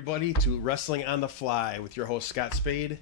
everybody, to Wrestling on the Fly with your host, Scott Spade.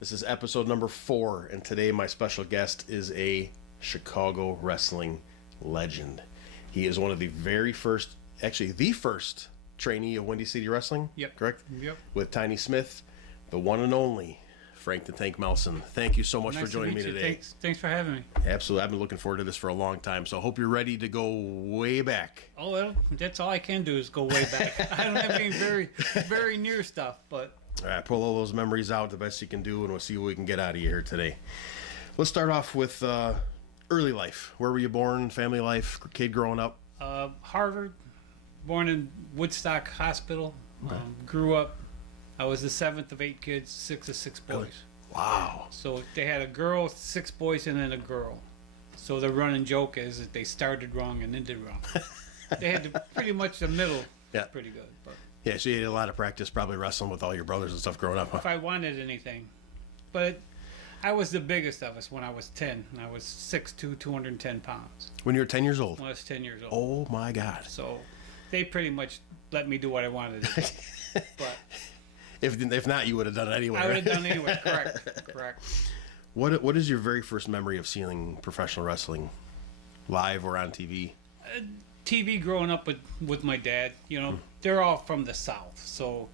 This is episode number 4, and today my special guest is a Chicago wrestling legend. He is one of the very first, actually the first trainee of Windy City Wrestling. Yep. Correct? Yep. With Tiny Smith, the one and only Frank the Tank Melson. Thank you so much for joining me today. Thanks for having me. Absolutely. I've been looking forward to this for a long time, so I hope you're ready to go way back. Oh, well, that's all I can do is go way back. I don't have any very near stuff, but... All right, pull all those memories out the best you can do, and we'll see what we can get out of you here today. Let's start off with early life. Where were you born, family life, kid growing up? Harvard, born in Woodstock Hospital. Okay. Grew up. I was the 7th of 8 kids, 6 of 6 boys. Really? Wow. So they had a girl, 6 boys, and then a girl. So the running joke is that they started wrong and ended wrong. They had pretty much the middle. Yeah. Pretty good. But Yeah, so you had a lot of practice probably wrestling with all your brothers and stuff growing up, huh? if I wanted anything. But I was the biggest of us when I was 10. I was 6'2", 210 pounds When you were 10 years old? when I was 10 years old. Oh, my God. So they pretty much let me do what I wanted to do. But If not, you would have done it anyway. I would right? have done it anyway. Correct. What is your very first memory of seeing professional wrestling, live or on TV? TV growing up with my dad, they're all from the South. So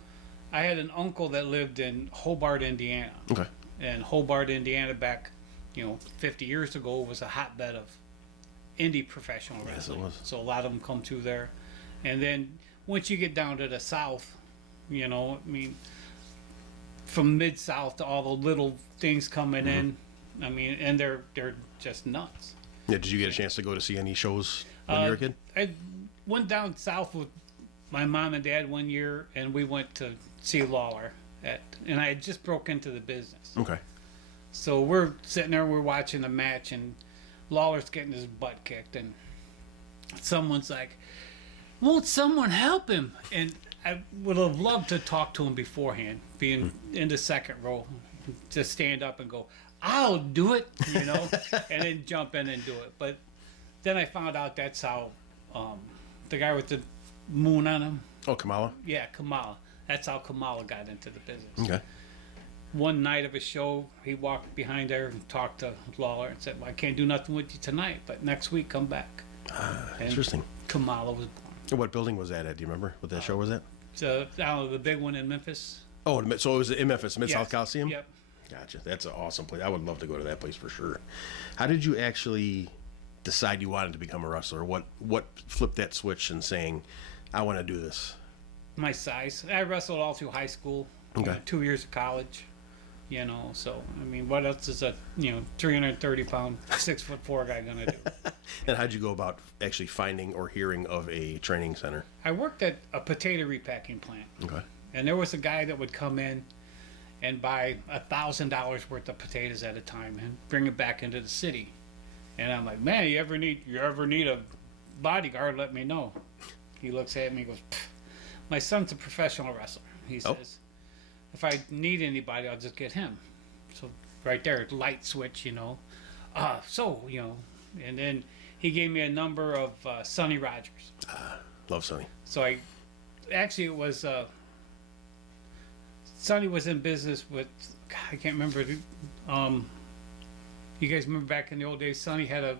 I had an uncle that lived in Hobart, Indiana. Okay. And Hobart, Indiana back, 50 years ago was a hotbed of indie professional wrestling. Yes, it was. So a lot of them come through there. And then once you get down to the South, from Mid-South to all the little things coming in, and they're just nuts. Yeah, did you get a chance to go to see any shows when you were a kid? I went down south with my mom and dad one year, and we went to see Lawler, and I had just broke into the business. Okay. So we're sitting there, we're watching the match, and Lawler's getting his butt kicked, and someone's like, "Won't someone help him?" And I would have loved to talk to him beforehand, being in the second row, to stand up and go, "I'll do it," and then jump in and do it. But then I found out that's how the guy with the moon on him. Oh, Kamala? Yeah, Kamala. That's how Kamala got into the business. Okay. One night of a show, he walked behind there and talked to Lawler and said, "Well, I can't do nothing with you tonight, but next week come back." And Interesting. Kamala was born. What building was that at? Do you remember what that show was at? So, I don't know, the big one in Memphis. Oh, so it was in Memphis, Mid-South Yes. Coliseum? Yep. Gotcha. That's an awesome place. I would love to go to that place for sure. How did you actually decide you wanted to become a wrestler? What flipped that switch and saying, I want to do this? My size. I wrestled all through high school. Okay. 2 years of college. So, what else is a, 330-pound, 6'4" guy going to do? And how'd you go about actually finding or hearing of a training center? I worked at a potato repacking plant. Okay. And there was a guy that would come in and buy $1,000 worth of potatoes at a time and bring it back into the city. And I'm like, "Man, you ever need a bodyguard, let me know." He looks at me and goes, "Pfft, my son's a professional wrestler." He says, "If I need anybody, I'll just get him." So right there, light switch, and then he gave me a number of Sonny Rogers. Love Sonny. So it was Sonny was in business with, God, I can't remember. You guys remember back in the old days, Sonny had a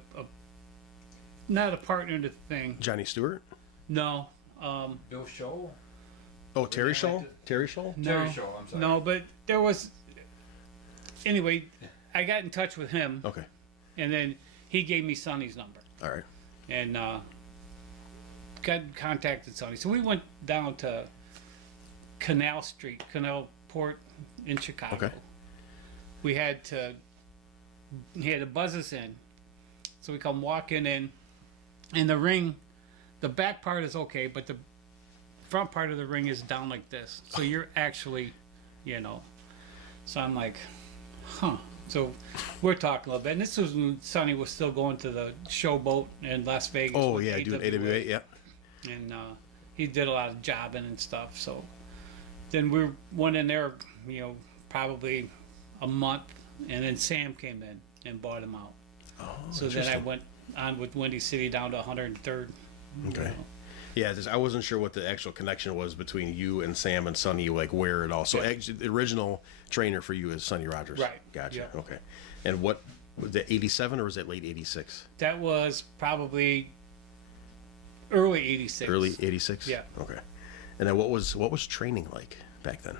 not a partner in the thing. Johnny Stewart? No. Bill Show? Oh, Terry Scholl? Terry Scholl? No. Terry Show, I'm sorry. No, but there was. Anyway, I got in touch with him, Okay. and then he gave me Sonny's number, All right. and contacted Sonny. So we went down to Canal Port in Chicago. Okay. He had to buzz us in, so we come walking in, and the ring, the back part is okay, but the front part of the ring is down like this, so you're actually, so I'm like, huh. So we're talking a little bit, and this was when Sonny was still going to the Showboat in Las Vegas. Oh, with yeah, doing AWA, yeah. And he did a lot of jobbing and stuff. So then we went in there, probably a month, and then Sam came in and bought him out. Oh, So then I went on with Windy City down to 103rd. Okay. Yeah, I wasn't sure what the actual connection was between you and Sam and Sonny, like where it all. So actually, the original trainer for you is Sonny Rogers. Right. Gotcha. Yep. Okay. And what was that? 87 or was that late 86? That was probably early '86. Early 86. Yeah. Okay. And then what was training like back then?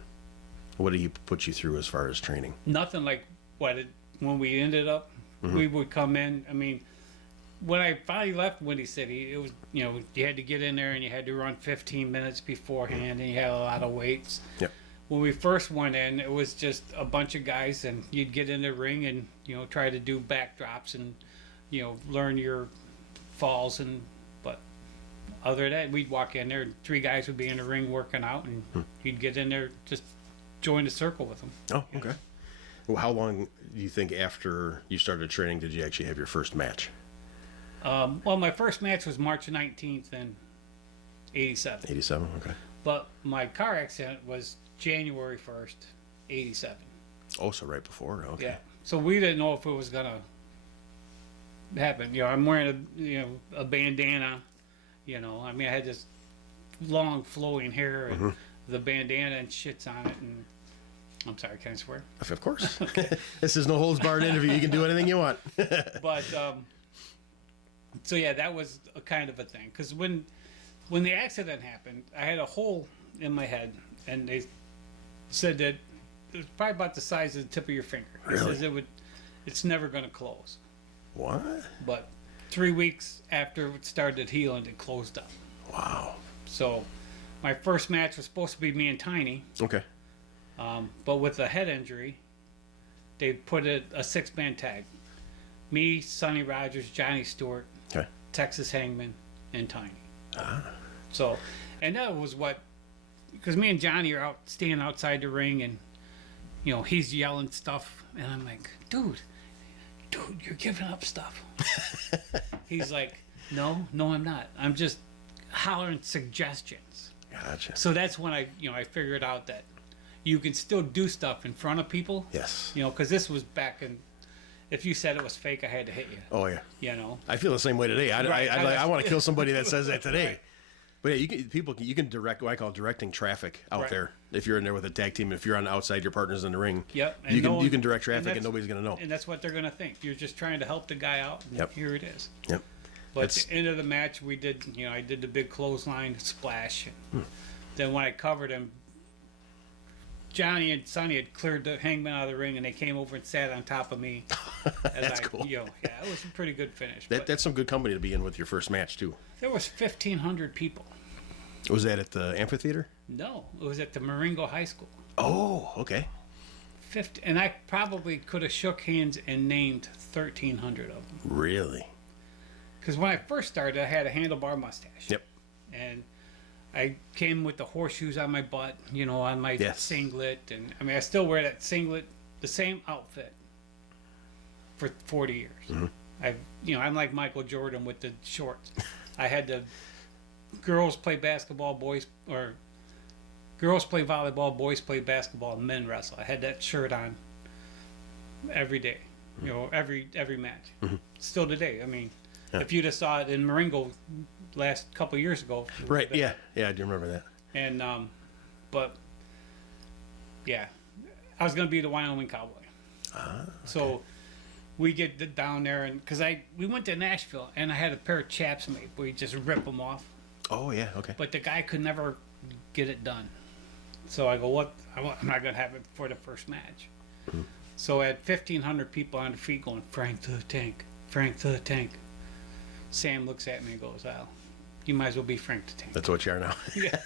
What did he put you through as far as training? Nothing like when we ended up. We would come in. I mean, when I finally left Windy City, it was, you had to get in there and you had to run 15 minutes beforehand, and you had a lot of weights. Yep. When we first went in, it was just a bunch of guys, and you'd get in the ring and try to do backdrops and learn your falls, but other than that, we'd walk in there, and 3 guys would be in the ring working out, and you'd get in there, just join the circle with them. Oh, okay. Well, how long do you think after you started training did you actually have your first match? Well, my first match was March 19th in '87. 87. Okay. But my car accident was January 1st, '87. Oh, so right before. Okay. Yeah. So we didn't know if it was gonna happen. I'm wearing a bandana. I mean, I had this long flowing hair and the bandana and shits on it. And I'm sorry, can I swear? Of course. This is no holds barred interview. You can do anything you want. But so yeah, that was a kind of a thing. Because when the accident happened, I had a hole in my head, and they said that it was probably about the size of the tip of your finger. Really? It says it's never going to close. What? But 3 weeks after it started healing, it closed up. Wow. So my first match was supposed to be me and Tiny, Okay. but with a head injury, they put a 6-man tag. Me, Sonny Rogers, Johnny Stewart, Okay. Texas Hangman, and Tiny. So, and that was because me and Johnny are standing outside the ring, and he's yelling stuff, and I'm like, dude, you're giving up stuff. He's like, no, I'm not. I'm just hollering suggestions. Gotcha. So that's when I figured out that you can still do stuff in front of people. Yes. Because this was back in. If you said it was fake, I had to hit you. Oh yeah. I feel the same way today. I want to kill somebody that says that today. Right. But yeah, you can direct what I call directing traffic out Right. there. If you're in there with a tag team, if you're on the outside, your partner's in the ring. Yep. You can direct traffic and nobody's gonna know. And that's what they're gonna think. You're just trying to help the guy out. And Yep. Here it is. Yep. But at the end of the match, we did. I did the big clothesline splash. Then when I covered him, Johnny and Sonny had cleared the Hangman out of the ring, and they came over and sat on top of me. That's cool. Yeah, it was a pretty good finish. That's some good company to be in with your first match too. There was 1,500 people. Was that at the amphitheater? No, it was at the Marengo High School. Oh, okay. And I probably could have shook hands and named 1,300 of them. Really? Because when I first started, I had a handlebar mustache. Yep. And I came with the horseshoes on my butt, on my singlet. And I mean, I still wear that singlet, the same outfit, for 40 years. Mm-hmm. I'm like Michael Jordan with the shorts. I had the girls play basketball, girls play volleyball, boys play basketball, and men wrestle. I had that shirt on every day, every match. Mm-hmm. Still today. I mean, if you just saw it in Marengo last couple of years ago. Right. Yeah. I do remember that. And but yeah, I was gonna be the Wyoming Cowboy. Okay. So we get down there, and because we went to Nashville, and I had a pair of chaps made where you just rip them off. Oh yeah. Okay. But the guy could never get it done. So I go, what? I'm not going to have it for the first match. Mm-hmm. So I had 1,500 people on the feet going, Frank the Tank, Frank the Tank. Sam looks at me and goes, Al, you might as well be Frank the Tank. That's what you are now. Yeah.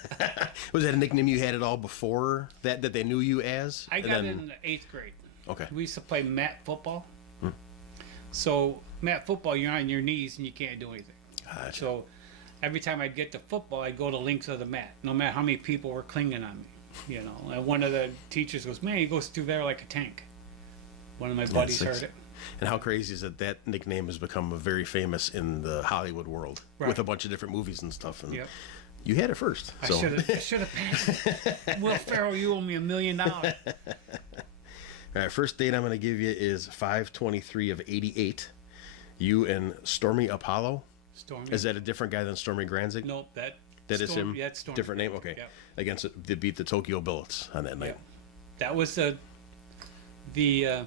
Was that a nickname you had it all before that they knew you as? I got it in the 8th grade. Okay. We used to play mat football. So mat football, you're on your knees and you can't do anything. Gotcha. So every time I'd get to football, I'd go to lengths of the mat, no matter how many people were clinging on me. And one of the teachers goes, man, he goes through there like a tank. One of my buddies heard it. And how crazy is it that nickname has become very famous in the Hollywood world with a bunch of different movies and stuff. And you had it first. I should have passed it. Will Ferrell, you owe me $1 million. All right, first date I'm going to give you is 5/23 of '88. You and Stormy Apollo. Stormy. Is that a different guy than Stormy Granzig? Nope, That is him. Yeah, it's Stormy. Different name. Okay. Yep. Against they beat the Tokyo Bullets on that night. Yep. That was the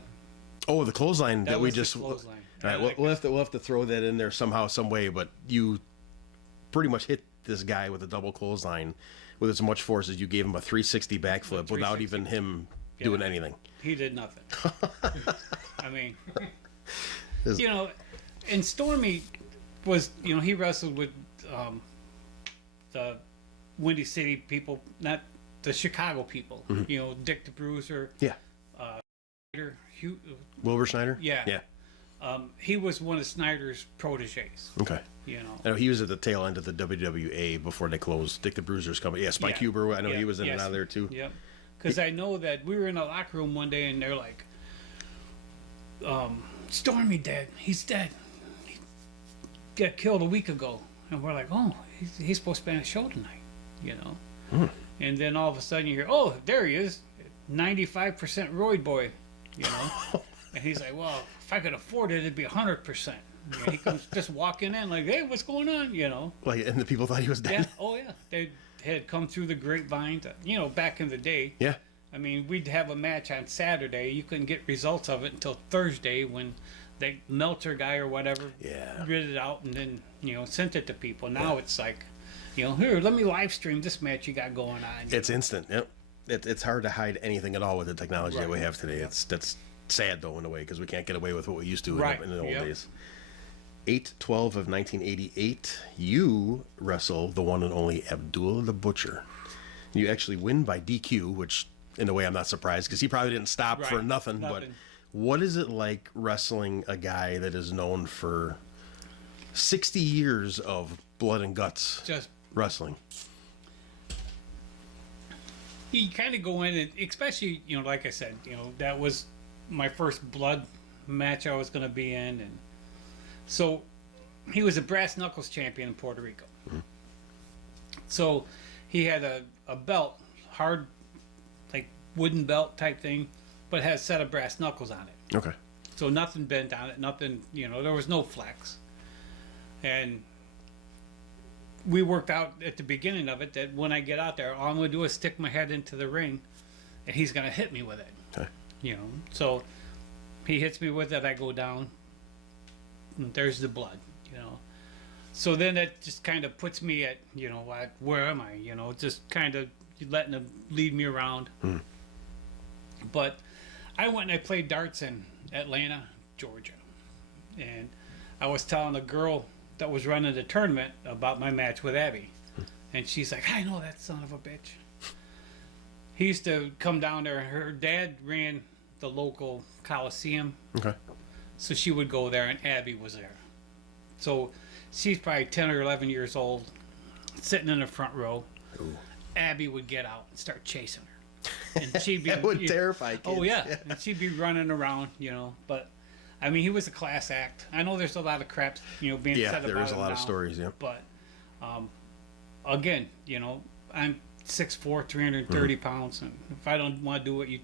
Oh, the clothesline that we was the just. clothesline. All right, we'll have to throw that in there somehow, some way. But you pretty much hit this guy with a double clothesline with as much force as you gave him a 360 backflip without even him doing anything. He did nothing. I mean, you know, and Stormy was, you know, he wrestled with the Windy City people, not the Chicago people. You know, Dick the Bruiser. Yeah. Hugh, Wilbur Schneider. yeah. Yeah. He was one of Snyder's proteges. Okay. You know. I know he was at the tail end of the WWA before they closed. Dick the Bruiser's company. Yeah, Spike Huber. I know he was in and out of there too. Yep. Because I know that we were in a locker room one day and they're like, Stormy dead. He's dead. He got killed a week ago. And we're like, oh, he's supposed to be on a show tonight, you know. And then all of a sudden you hear, oh, there he is, 95% roid boy, you know. And he's like, well, if I could afford it, it'd be 100%. And he comes just walking in like, hey, what's going on, you know. Like, and the people thought he was dead. Yeah, oh yeah, they had come through the grapevine, you know, back in the day. Yeah. I mean, we'd have a match on Saturday. You couldn't get results of it until Thursday when the Melter guy or whatever read it out and then, you know, sent it to people. Now it's like, you know, here, let me live stream this match you got going on. It's instant. Yep. It's hard to hide anything at all with the technology that we have today. That's sad though in a way because we can't get away with what we used to in the old days. 8/12 of 1988, you wrestle the one and only Abdul the Butcher. You actually win by DQ, which in a way I'm not surprised because he probably didn't stop for nothing. But what is it like wrestling a guy that is known for 60 years of blood and guts Just wrestling? you kind of go in and, especially, you know, like I said, you know, that was my first blood match I was going to be in. And so he was a brass knuckles champion in Puerto Rico. So he had a belt, hard, like wooden belt type thing, but had a set of brass knuckles on it. Okay. So nothing bent on it, nothing, you know, there was no flex. And we worked out at the beginning of it that when I get out there, all I'm going to do is stick my head into the ring and he's going to hit me with it. Okay. You know, so he hits me with it, I go down, and there's the blood, you know. So then that just kind of puts me at, you know, where am I? You know, just kind of letting him lead me around. But I went and I played darts in Atlanta, Georgia. And I was telling a girl that was running the tournament about my match with Abby. And she's like, I know that son of a bitch. He used to come down there. Her dad ran the local Coliseum. Okay. So she would go there and Abby was there. So she's probably 10 or 11 years old, sitting in the front row. Ooh. Abby would get out and start chasing her. And she'd be... That would terrify kids. Oh, yeah. And she'd be running around, you know. But, I mean, he was a class act. I know there's a lot of crap, you know, being said about him there is a lot of now, stories, yeah. But, again, you know, I'm 6'4", 330 pounds. And if I don't want to do what you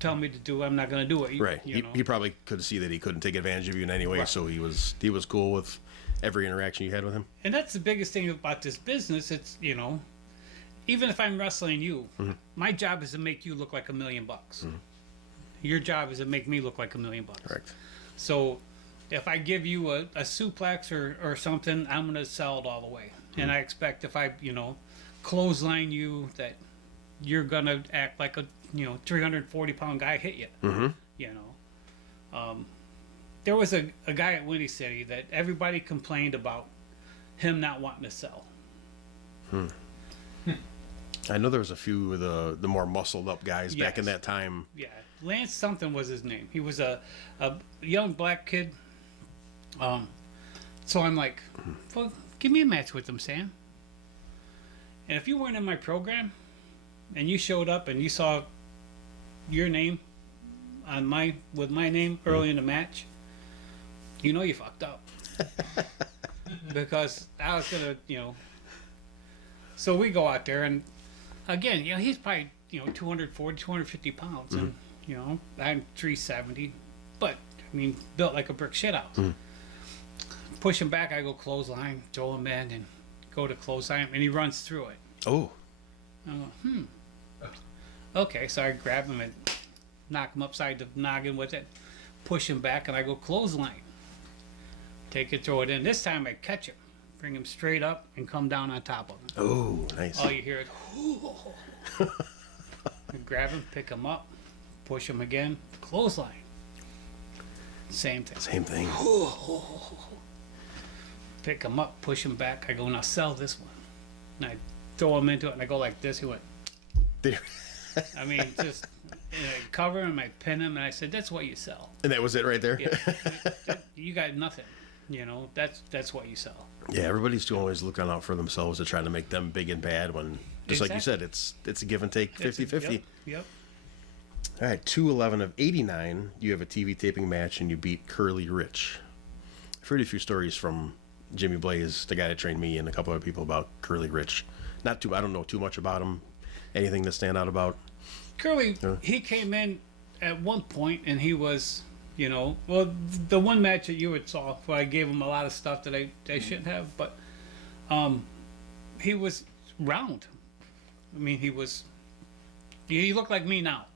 tell me to do, I'm not going to do it. Right. You know? He probably could see that he couldn't take advantage of you in any way, so he was cool with every interaction you had with him. And that's the biggest thing about this business. It's, you know, even if I'm wrestling you, my job is to make you look like $1 million. Your job is to make me look like $1 million. Correct. So if I give you a suplex or something, I'm going to sell it all the way. And I expect if I, you know, clothesline you, that you're going to act like a, you know, 340-pound guy hit you. You know. There was a guy at Windy City that everybody complained about him not wanting to sell. I know there was a few of the more muscled up guys back in that time. Yeah, Lance something was his name. He was a young black kid. So I'm like, well, give me a match with him, Sam. And if you weren't in my program, and you showed up and you saw your name on with my name early in the match, you know you fucked up. Because I was gonna, you know. So we go out there and again, you know, he's probably, you know, 240, 250 pounds, and you know, I'm 370, but I mean, built like a brick shit house. Push him back, I go clothesline, throw him in, and go to clothesline him, and he runs through it. Oh. I go, okay, so I grab him and knock him upside the noggin with it, push him back, and I go clothesline. Take it, throw it in. This time I catch him, bring him straight up, and come down on top of him. Oh, nice. All you hear is, I grab him, pick him up, push him again, clothesline. Same thing. Same thing. Pick him up, push him back. I go, now sell this one. And I throw him into it, and I go like this. He went, There. I mean, just and I cover him, I pin him, and I said, that's what you sell. And that was it right there? Yeah, you got nothing. You know, that's what you sell. Yeah, everybody's always looking out for themselves to try to make them big and bad when, just like you said, it's a give and take, 50-50. Yep. All right, 2/11 of 89, you have a TV taping match and you beat Curly Rich. I've heard a few stories from Jimmy Blaze, the guy that trained me, and a couple other people about Curly Rich. I don't know too much about him. Anything to stand out about? Curly, he came in at one point and he was, well, the one match that you had saw where I gave him a lot of stuff that I shouldn't have, but he was round. I mean, he looked like me now,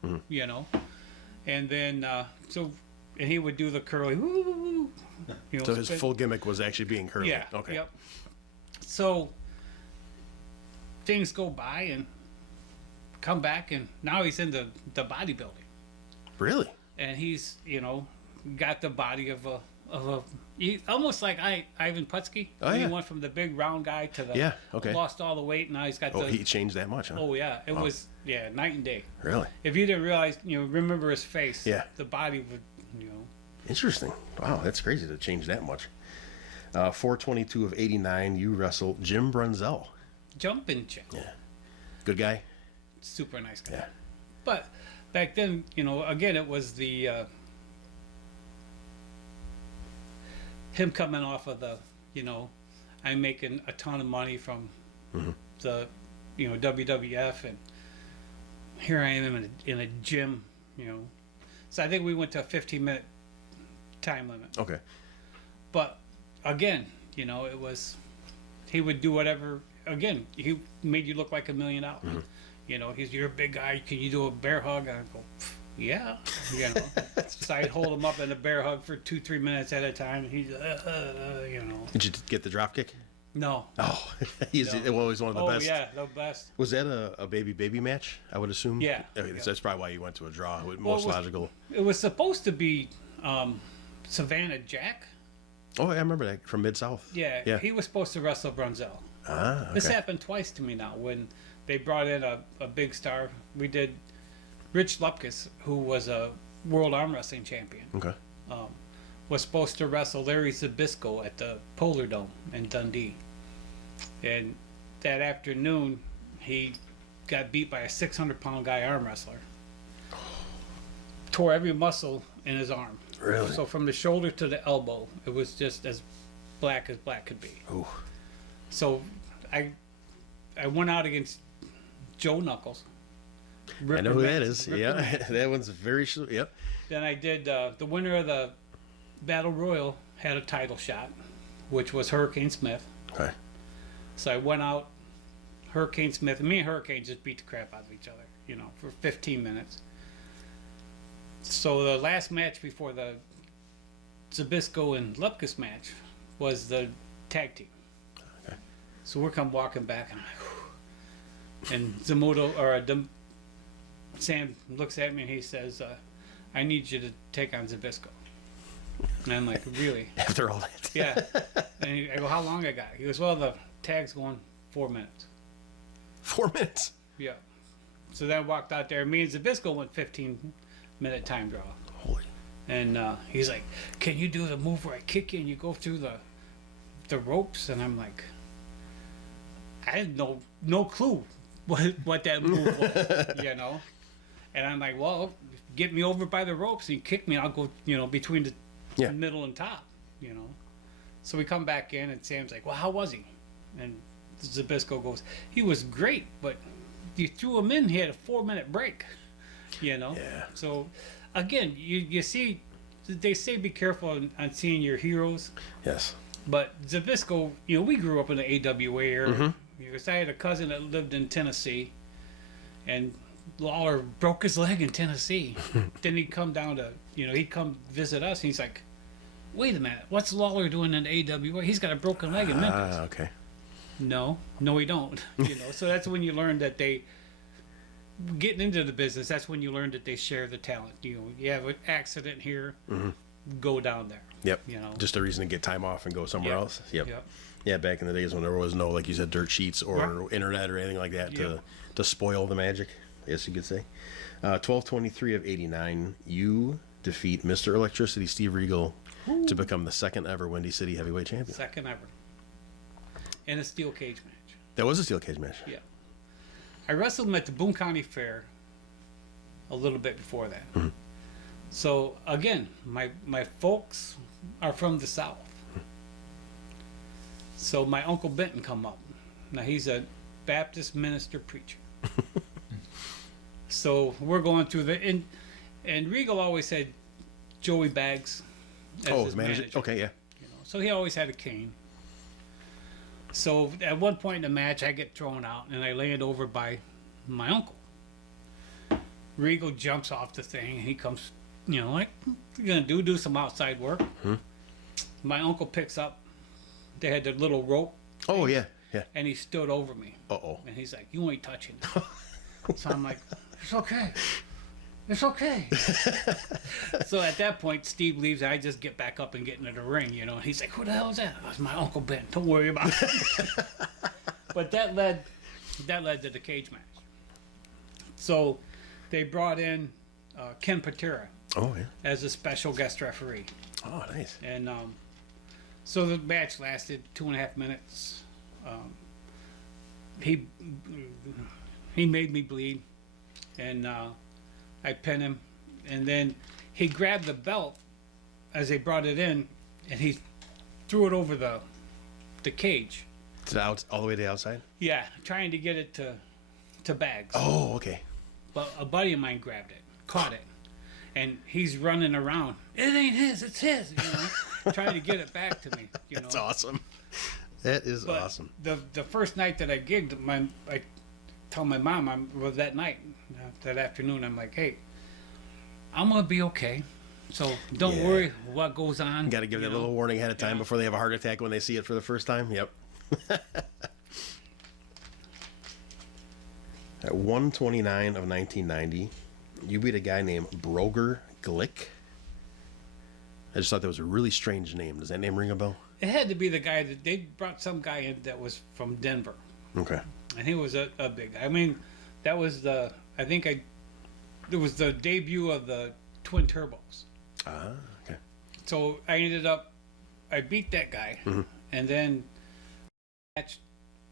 and then and he would do the curly woo, So his full gimmick was actually being curly. Yeah. Okay. Yep. So things go by and come back, and now he's into the bodybuilding, Really? and he's got the body of a almost like Ivan Putski. Oh, yeah. He went from the big round guy to the Yeah, okay. lost all the weight, and now he's got Oh, he changed that much, huh? oh yeah, it was night and day. Really? If you didn't realize, remember his face, Yeah. the body would, Interesting. Wow, that's crazy to change that much. 4/22 of 89, you wrestle Jim Brunzell. jumping chick. Yeah. Good guy? Super nice guy. Yeah. But back then, again, it was the him coming off of the, I'm making a ton of money from the, WWF, and here I am in a gym, So I think we went to a 15-minute time limit. Okay. But again, it was, he would do whatever. Again, he made you look like $1 million. You're a big guy. Can you do a bear hug? I go, yeah. So I'd hold him up in a bear hug for 2-3 minutes at a time. He's, Did you get the drop kick? No. Oh, he's No. always one of the best. Oh yeah, the best. Was that a baby match? I would assume. Yeah. Okay, Yeah. so that's probably why you went to a draw. Most Well, it was- logical. It was supposed to be Savannah Jack. Oh, I remember that from Mid South. Yeah. Yeah. He was supposed to wrestle Brunzell. Ah. Okay. This happened twice to me now when they brought in a big star. We did Rich Lupkus, who was a world arm wrestling champion, Okay. was supposed to wrestle Larry Zbyszko at the Polar Dome in Dundee. And that afternoon, he got beat by a 600-pound guy arm wrestler. Tore every muscle in his arm. Really? So from the shoulder to the elbow, it was just as black could be. Ooh. So I went out against Joe Knuckles. I know who that is. Yeah, that one's very. Yep. Then I did the winner of the Battle Royal had a title shot, which was Hurricane Smith. Okay. So I went out, Hurricane Smith, and me and Hurricane just beat the crap out of each other, for 15 minutes. So the last match before the Zbyszko and Lupkus match was the tag team. Okay. So we're come walking back, and I'm like, whew. And Sam looks at me and he says, I need you to take on Zbyszko. And I'm like, really? After all that. Yeah. And I go, how long I got? He goes, well, the tag's going 4 minutes. 4 minutes. Yeah. So then I walked out there. Me and Zbyszko went 15-minute time draw. Holy. And he's like, can you do the move where I kick you and you go through the ropes? And I'm like, I had no clue what that move was, And I'm like, well, get me over by the ropes and kick me, and I'll go, between the middle and top, So we come back in, and Sam's like, well, how was he? And Zbyszko goes, he was great, but you threw him in, he had a 4-minute break, Yeah. So, again, you see, they say be careful on seeing your heroes. Yes. But Zabisco, we grew up in the AWA area. Because I had a cousin that lived in Tennessee, and Lawler broke his leg in Tennessee. Then he'd come down to, he'd come visit us, and he's like, wait a minute, what's Lawler doing in the AWA? He's got a broken leg in Memphis. Okay. No, we don't. So that's when you learn that getting into the business, that's when you learn that they share the talent. You have an accident here, go down there. Yep. Just a reason to get time off and go somewhere else. Yep. Yeah, back in the days when there was no, like you said, dirt sheets or internet or anything like that to spoil the magic, I guess you could say. 12/23 of '89, you defeat Mr. Electricity Steve Regal to become the second ever Windy City heavyweight champion. Second ever. In a steel cage match. That was a steel cage match. Yeah. I wrestled him at the Boone County Fair a little bit before that. So, again, my folks are from the South. So my Uncle Benton come up. Now he's a Baptist minister preacher. So we're going through and Regal always had Joey Baggs as his manager. Okay, yeah. So he always had a cane. So at one point in the match, I get thrown out and I land over by my uncle. Regal jumps off the thing and he comes, like, you're gonna do some outside work. My uncle picks up. They had the little rope. Oh, yeah. And he stood over me. Uh-oh. And he's like, you ain't touching it. So I'm like, it's okay. It's okay. So at that point, Steve leaves. And I just get back up and get into the ring, And he's like, who the hell is that? It was my Uncle Ben. Don't worry about it. But that led to the cage match. So they brought in Ken Patera as a special guest referee. Oh, nice. And so the match lasted 2.5 minutes. He made me bleed, and I pinned him. And then he grabbed the belt as they brought it in, and he threw it over the cage. All the way to the outside? Yeah, trying to get it to Bags. Oh, okay. But a buddy of mine grabbed it, caught it, and he's running around. It ain't his, it's his. Trying to get it back to me. That's awesome. That is awesome. The first night that I gigged, I tell my mom, that night, that afternoon, I'm like, hey, I'm gonna be okay. So don't worry what goes on. Got to give that little warning ahead of time before they have a heart attack when they see it for the first time. Yep. At 1/29 of 1990, you beat a guy named Broger Glick. I just thought that was a really strange name. Does that name ring a bell? It had to be the guy that they brought some guy in that was from Denver. Okay. And he was a big guy. I mean, that was it was the debut of the Twin Turbos. Ah, okay. So I beat that guy, and then matched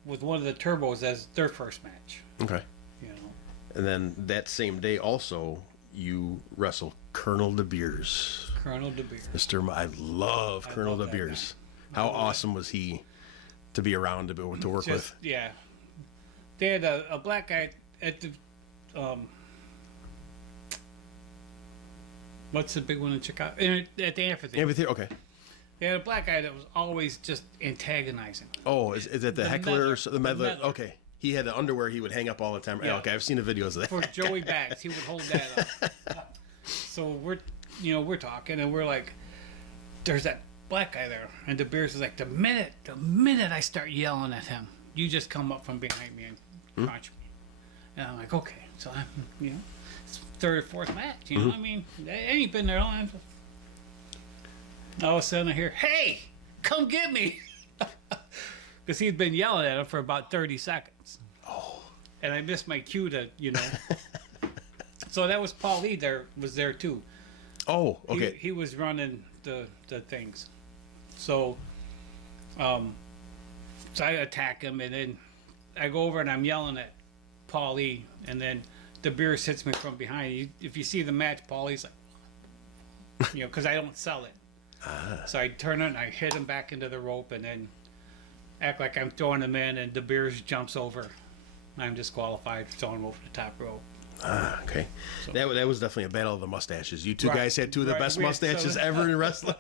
with one of the Turbos as their first match. Okay. And then that same day also, you wrestle Colonel De Beers. Colonel De Beers. I love Colonel De Beers. How awesome was he to be around to work with? Yeah. They had a black guy at the what's the big one in Chicago? At the amphitheater. Okay. They had a black guy that was always just antagonizing. Oh, is it the heckler? Meddler. The meddler? Meddler. Okay. He had the underwear he would hang up all the time. Yeah. Okay, I've seen the videos of that. For Joey Bags, he would hold that up. So we're talking, and we're like, there's that black guy there, and De Beers is like, the minute I start yelling at him, you just come up from behind me and punch me. And I'm like, okay. So I'm, it's third or fourth match. I mean, I ain't been there long. All of a sudden I hear, hey, come get me. Because he'd been yelling at him for about 30 seconds. Oh. And I missed my cue to, So that was Paul Lee was there too. Oh, okay. He was running the things. So so I attack him, and then I go over and I'm yelling at Paul Lee, and then De Beers hits me from behind. If you see the match, Paul Lee's like, because I don't sell it. So I turn it and I hit him back into the rope, and then act like I'm throwing him in, and De Beers jumps over. I'm disqualified, throwing him over the top rope. Ah, okay. So- That was definitely a battle of the mustaches. You two Right, guys had two of the right, best we had mustaches some- ever in wrestling.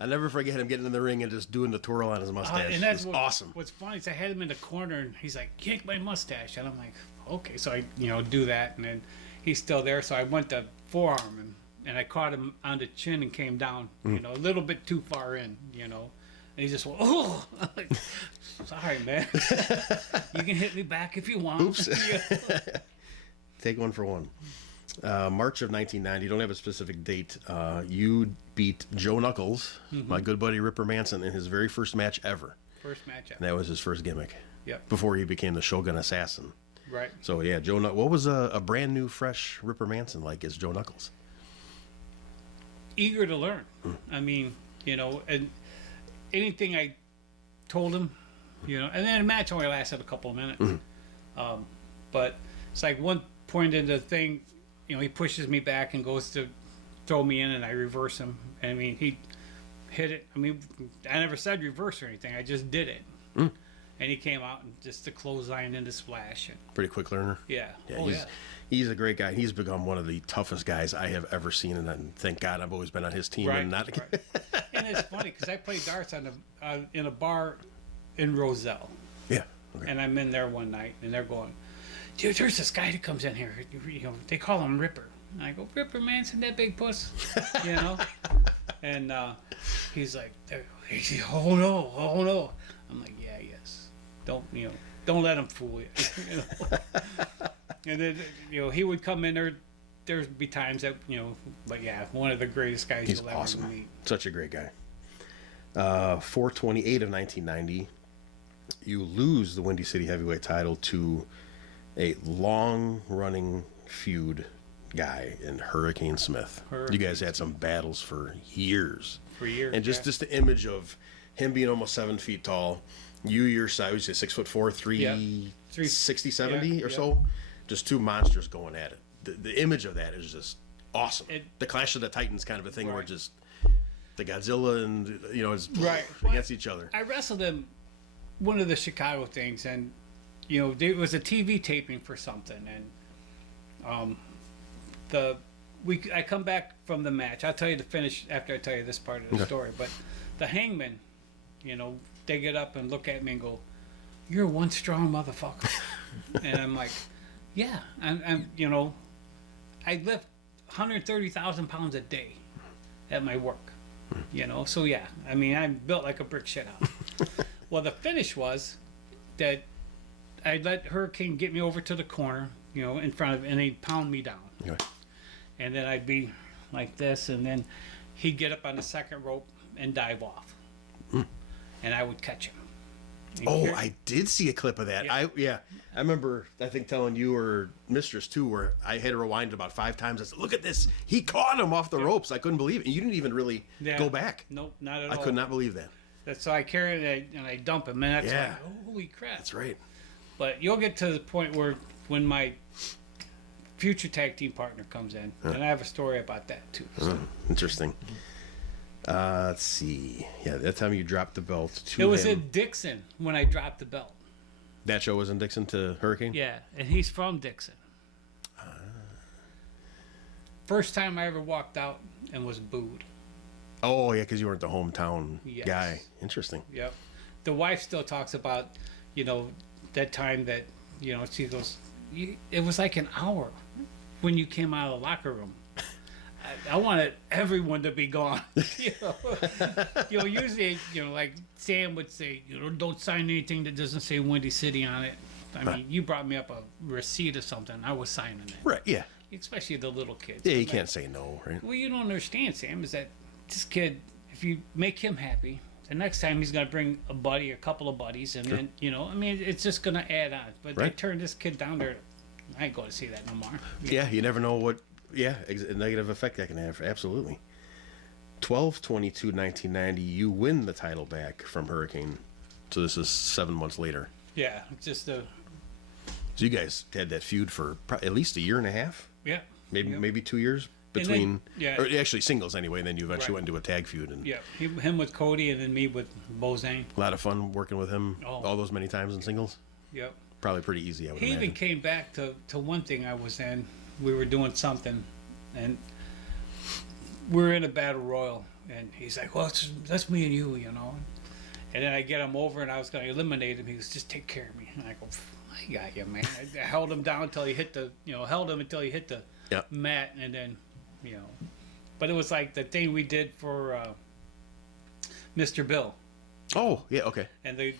I'll never forget him getting in the ring and just doing the twirl on his mustache. And that's It was awesome. What's funny is I had him in the corner, and he's like, "Yank my mustache," and I'm like, "Okay." So I, do that, and then he's still there. So I went to forearm, and I caught him on the chin and came down, a little bit too far in, And he just went, "Oh," I'm like, "Sorry, man. You can hit me back if you want." Oops. Yeah. Take one for one. March of 1990. You don't have a specific date. You beat Joe Knuckles, my good buddy Ripper Manson, in his very first match ever. First match And that was his first gimmick. Yep. Before he became the Shogun Assassin. Right. So yeah, what was a brand new, fresh Ripper Manson like as Joe Knuckles? Eager to learn. I mean, and anything I told him, and then the match only lasted a couple of minutes. But it's like one point in the thing, he pushes me back and goes to throw me in, and I reverse him. I mean, he hit it. I mean, I never said reverse or anything. I just did it. And he came out and just the clothesline and the splash. And, Pretty quick learner. yeah. He's a great guy. He's become one of the toughest guys I have ever seen, and thank God I've always been on his team. Right, And not right. And it's funny because I played darts in a bar in Roselle. Yeah. Okay. And I'm in there one night, and they're going, "Dude, there's this guy that comes in here. They call him Ripper." And I go, "Ripper Manson, that big puss," And he's like, "Oh no." I'm like, "Yeah, yes. Don't let him fool you." And then he would come in there. There'd be times that but yeah, one of the greatest guys He's you'll awesome. ever meet. Such a great guy. 4/28 of 1990, you lose the Windy City Heavyweight title to a long-running feud guy in Hurricane Smith. You guys had some battles for years. For years, And just the image of him being almost 7 feet tall, you your size, you say 6'4", 360, 70 Yeah, or yeah. so, just two monsters going at it. The image of that is just awesome. The Clash of the Titans kind of a thing where Right. just the Godzilla and is Right. against each other. I wrestled him one of the Chicago things, and there was a TV taping for something, and I come back from the match. I'll tell you the finish after I tell you this part of the Okay. story. But the Hangman, they get up and look at me and go, "You're one strong motherfucker," and I'm like, "Yeah, I'm I lift 130,000 pounds a day at my work." So yeah, I mean, I'm built like a brick shit house. Well, the finish was that I let Hurricane get me over to the corner, in front of, and he'd pound me down. Okay. And then I'd be like this, and then he'd get up on the second rope and dive off. And I would catch him. And Oh, here- I did see a clip of that. Yeah. I remember, I think, telling you or Mistress too, where I had to rewind about 5 times. I said, "Look at this! He caught him off the ropes." I couldn't believe it. And you didn't even really Yeah. go back. Nope, not at I all. could not believe that. So I carry it and I dump him, and that's Yeah. like, holy crap. That's right. But you'll get to the point where when my future tag team partner comes in, and I have a story about that too. So. Interesting. Let's see. Yeah, that time you dropped the belt to It was him. in Dixon when I dropped the belt. That show was in Dixon to Hurricane? Yeah, and he's from Dixon. First time I ever walked out and was booed. Oh, yeah, because you weren't the hometown Yes. guy. Interesting. Yep. The wife still talks about, that time that, she goes, it was like an hour when you came out of the locker room. I wanted everyone to be gone. Usually, like Sam would say, don't sign anything that doesn't say Windy City on it. I mean, you brought me up a receipt or something. I was signing it. Right, yeah. Especially the little kids. Yeah, you I'm like, can't say no, right? Well, you don't understand, Sam, is that this kid, if you make him happy, the next time he's going to bring a buddy, a couple of buddies, and then, it's just going to add on. But they Right. turned this kid down there. I ain't going to see that no more. Yeah, you never know what, a negative effect that can have. Absolutely. 12/22/1990, you win the title back from Hurricane. So this is 7 months later. Yeah, just a, So you guys had that feud for at least a year and a half, yeah. maybe Yep. maybe 2 years then- between, yeah. or actually singles anyway. And then you eventually Right. went into a tag feud, and Yeah, him with Cody and then me with Bozane. a lot of fun working with him Oh. all those many times in singles. Yep. Probably pretty easy, I would He imagine. even came back to one thing I was in. we were doing something, and we were in a battle royal, and he's like, well, that's me and you, you know. And then I get him over, and I was going to eliminate him. He goes, just take care of me. And I go, I got you, man. I held him down until he hit the, held him until he hit the Yep. mat, and then, But it was like the thing we did for Mr. Bill. Oh, yeah, okay. And I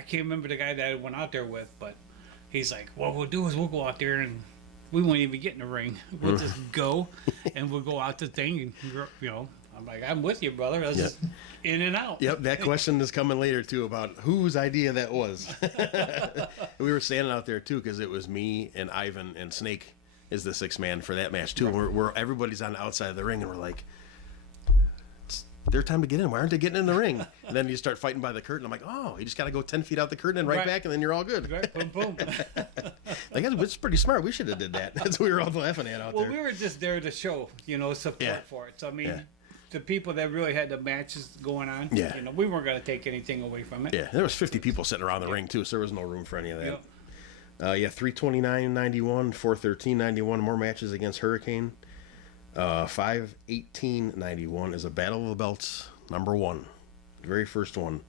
can't remember the guy that I went out there with, but he's like, what we'll do is we'll go out there and we won't even get in the ring. We'll just go and we'll go out the thing and, I'm like, I'm with you, brother. That's just in and out. Yep, that question is coming later, too, about whose idea that was. We were standing out there, too, because it was me and Ivan and Snake is the sixth man for that match, too. Right. We're everybody's on the outside of the ring, and we're like, it's their time to get in. Why aren't they getting in the ring? And then you start fighting by the curtain. I'm like, oh, you just got to go 10 feet out the curtain and right back, and then you're all good. Right, boom, boom. Like, it's pretty smart. We should have did that. That's what we were all laughing at out Well, there. we were just there to show, support for it. So, I mean, the people that really had the matches going on, we weren't going to take anything away from it. Yeah, there was 50 people sitting around the ring, too, so there was no room for any of that. Yep. 329.91, 413.91, more matches against Hurricane. 518.91 is a Battle of the Belts, number 1. The very first one.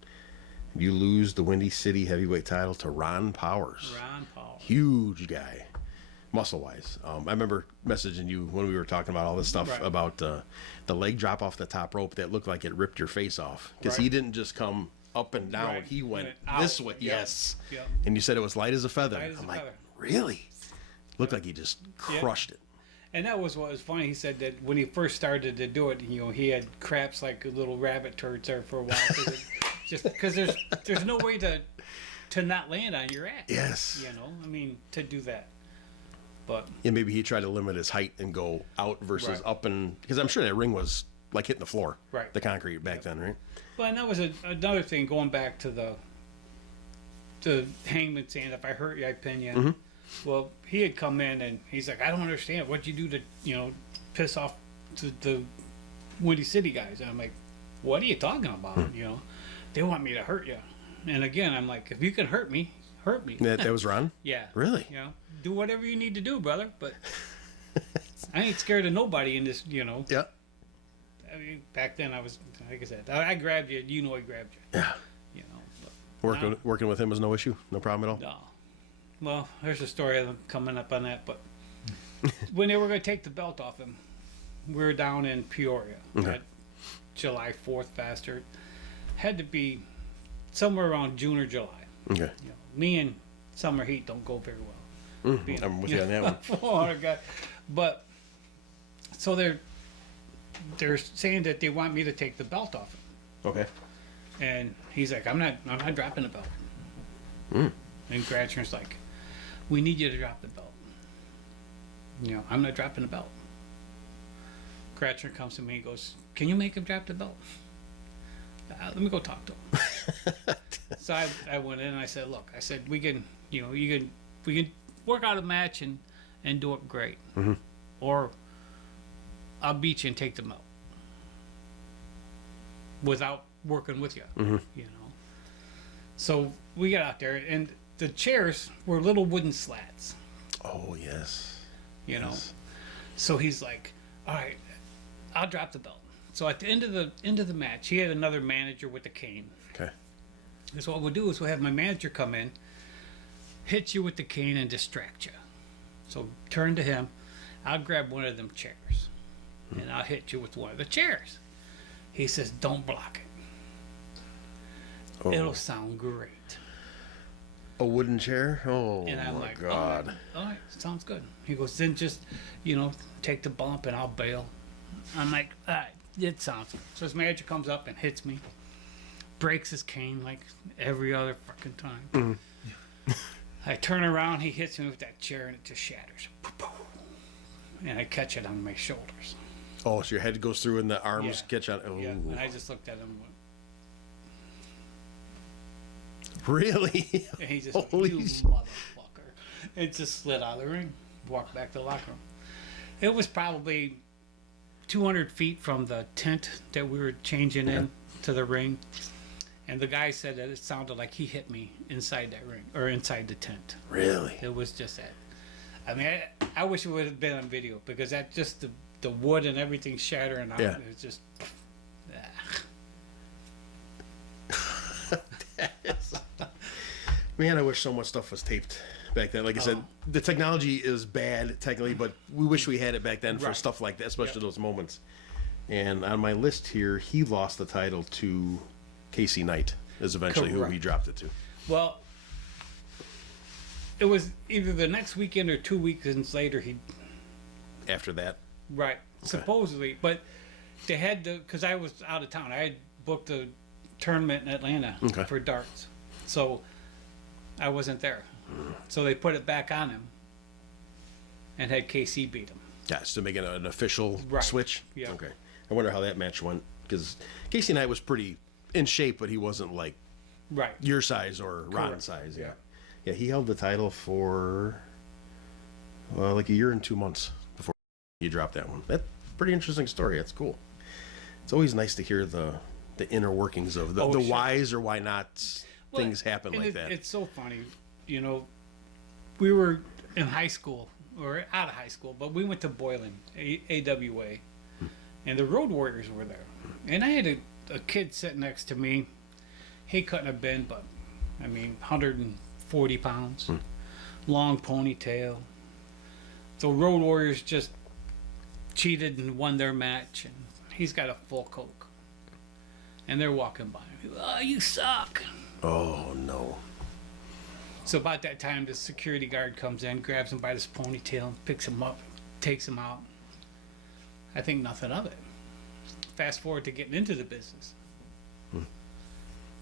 You lose the Windy City heavyweight title to Ron Powers. Ron Paul. Huge guy, muscle-wise. I remember messaging you when we were talking about all this stuff about the leg drop off the top rope that looked like it ripped your face off. Because he didn't just come up and down. Right. He went Out. this way. Yep. Yes. Yep. And you said it was light as a feather. Light as I'm a like, feather. really? Looked like he just crushed it. And that was what was funny. He said that when he first started to do it, he had craps like little rabbit turds there for a while. Just because there's no way to not land on your ass. Yes. I mean, to do that. But Yeah, maybe he tried to limit his height and go out versus up, and because I'm sure that ring was like hitting the floor, Right. the concrete back then, right? Well, and that was another thing going back to the Hangman saying, if I hurt you, I pin you. Mm-hmm. Well, he had come in and he's like, I don't understand. What'd you do to, piss off the Windy City guys? And I'm like, what are you talking about? They want me to hurt you. And again, I'm like, if you can hurt me, hurt me. That was Ron? Yeah. Really? Do whatever you need to do, brother. But I ain't scared of nobody in this, Yeah. I mean, back then I was, like I said, I grabbed you. I grabbed you. Yeah. But Working with him was no issue, no problem at all. no. Well, there's a story of them coming up on that. But when they were going to take the belt off him, we were down in Peoria at July 4th faster. Had to be somewhere around June or July. Okay. Me and summer heat don't go very well. I'm with you on that one. 400 guy. But so they're saying that they want me to take the belt off him. Okay. And he's like, I'm not dropping the belt. And Gratcher's like, we need you to drop the belt. I'm not dropping the belt. Gratcher comes to me and goes, can you make him drop the belt? Let me go talk to him. So I went in and I said, look, we can, we can work out a match and do it great. Or I'll beat you and take the belt without working with you, So we got out there and the chairs were little wooden slats. Oh, yes. Yes. So he's like, all right, I'll drop the belt. So at the end of the match, he had another manager with the cane. Okay. So what we'll do is we'll have my manager come in, hit you with the cane and distract you. So turn to him. I'll grab one of them chairs and I'll hit you with one of the chairs. He says, don't block it. Oh. It'll sound great. A wooden chair? Oh, And I'm my like, God. all right, sounds good. He goes, then just, take the bump and I'll bail. I'm like, all right, it sounds good. So his manager comes up and hits me, breaks his cane like every other fucking time. I turn around, he hits me with that chair and it just shatters. And I catch it on my shoulders. Oh, so your head goes through and the arms catch on. Oh. Yeah, and I just looked at him and went, Really? and he just Holy went, you sh- motherfucker. And just slid out of the ring, walked back to the locker room. It was probably 200 feet from the tent that we were changing in to the ring. And the guy said that it sounded like he hit me inside that ring, or inside the tent. Really? It was just that. I mean, I wish it would have been on video because that just the wood and everything shattering out. Yeah. It's just. Man, I wish so much stuff was taped back then. Like I said, Oh. the technology is bad technically, but we wish we had it back then for Right. stuff like that, especially Yep. those moments. And on my list here, he lost the title to Casey Knight, is eventually who he Correct. dropped it to. Well, it was either the next weekend or 2 weekends later. He After that, right supposedly, but they had to because I was out of town. I had booked a tournament in Atlanta Okay. for darts, so I wasn't there. So they put it back on him and had KC beat him. yeah, just to make it an official Right. switch. Yeah. Okay. I wonder how that match went because Casey Knight was pretty in shape, but he wasn't like Right. your size or Ron's Correct. size. Yeah. Yeah. Yeah, he held the title for like a year and 2 months before he dropped that one. That's a pretty interesting story. That's cool. It's always nice to hear the inner workings of the Oh, sure. whys or why not things Well, happen and like that. It's so funny, you know. We were in high school or out of high school, but we went to Boylan, AWA, and the Road Warriors were there. And I had a kid sitting next to me. He couldn't have been, but I mean, 140 pounds, long ponytail. The Road Warriors just cheated and won their match, and he's got a full Coke. And they're walking by. Oh, you suck. Oh no. So about that time, the security guard comes in, grabs him by his ponytail, picks him up, takes him out. I think nothing of it. Fast forward to getting into the business.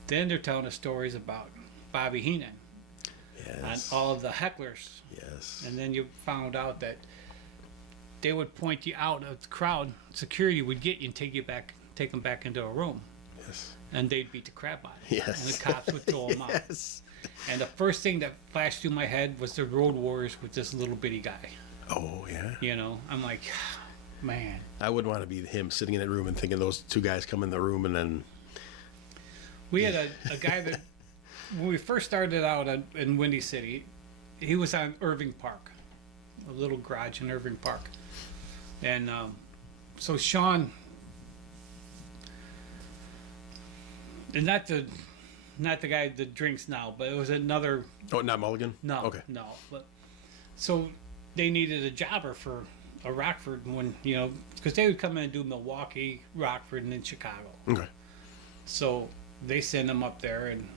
Then they're telling us stories about Bobby Heenan and Yes. all of the hecklers. Yes. And then you found out that they would point you out of the crowd. Security would get you and take them back into a room, Yes. and they'd beat the crap out of you. Yes. And the cops would throw them out. Yes. And the first thing that flashed through my head was the Road Warriors with this little bitty guy. Oh yeah. You know, I'm like, man. I wouldn't want to be him sitting in that room and thinking those two guys come in the room and then We had a guy that, when we first started out in Windy City, he was on Irving Park, a little garage in Irving Park. And so Sean, and not the guy that drinks now, but it was another. oh, not Mulligan. No. Okay. No. But so they needed a jobber for a Rockford when, you know, because they would come in and do Milwaukee, Rockford, and then Chicago. Okay. So they send him up there, and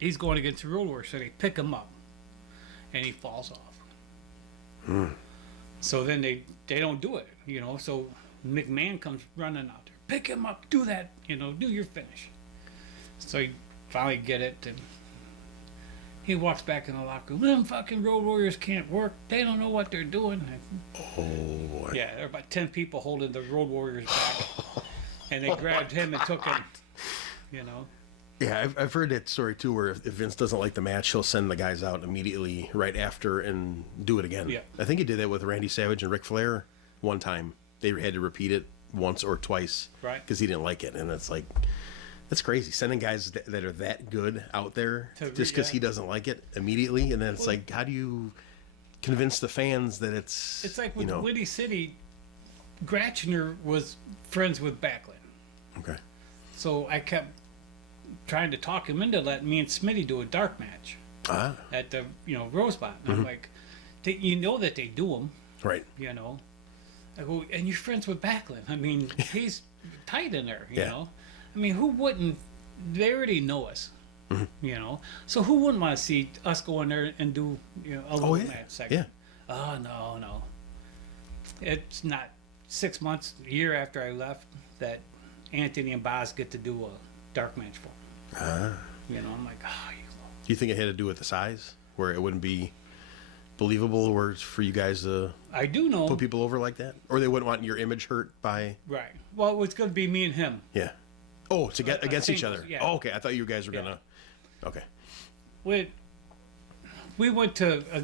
he's going against the Road Warriors, so they pick him up, and he falls off. So then they don't do it, you know. So McMahon comes running out there, pick him up, do that, you know, do your finish. So he finally get it, and he walks back in the locker room. Them fucking Road Warriors can't work. They don't know what they're doing. And, Oh boy. yeah, there were about 10 people holding the Road Warriors back, and they grabbed him and took him. You know. Yeah, I've heard that story too, where if Vince doesn't like the match, he'll send the guys out immediately right after and do it again. Yeah. I think he did that with Randy Savage and Ric Flair one time. They had to repeat it once or twice, Right. Because he didn't like it, and it's like that's crazy. Sending guys that are that good out there just because yeah. he doesn't like it immediately, and then it's like, how do you convince the fans that It's like you with know? Windy City, Gratchner was friends with Backlund. Okay. So I kept trying to talk him into letting me and Smitty do a dark match Ah, at the, you know, Rosebud. And I'm like, you know that they do them, right. you know. I go, and you're friends with Backlund. I mean, he's tight in there, you Yeah. know. I mean, who wouldn't? They already know us, Mm-hmm. you know. So who wouldn't want to see us go in there and do, you know, a little yeah. match segment? Yeah. Oh, no. It's not 6 months, a year after I left, that Anthony and Boz get to do a dark match for him. You know, I'm like, Do you think it had to do with the size, where it wouldn't be believable, or for you guys to I do know. put people over like that, or they wouldn't want your image hurt by? Right. Well, it was going to be me and him. Yeah. Oh, to get against each singles, other. yeah. Oh, okay. I thought you guys were Yeah. gonna. Okay. We went to a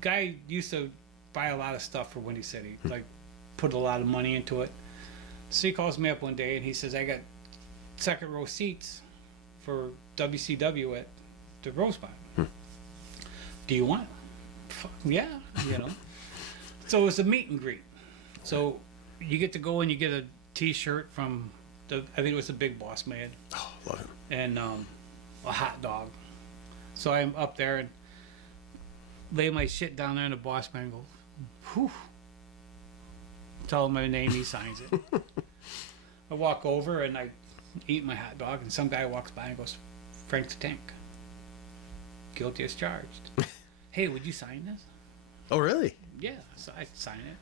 guy used to buy a lot of stuff for Windy City, like put a lot of money into it. So he calls me up one day and he says, I got second row seats for WCW at the Rosebud. Do you want it? Yeah, you know. So it was a meet and greet. So you get to go and you get a T-shirt from I think it was the Big Boss Man, Oh, love him. and a hot dog. So I'm up there and lay my shit down there, and the boss man goes, whew. Tell him my name, he signs it. I walk over and I eat my hot dog, and some guy walks by and goes, Frank the Tank. Guilty as charged. Hey, would you sign this? Oh, really? Yeah, so I sign it.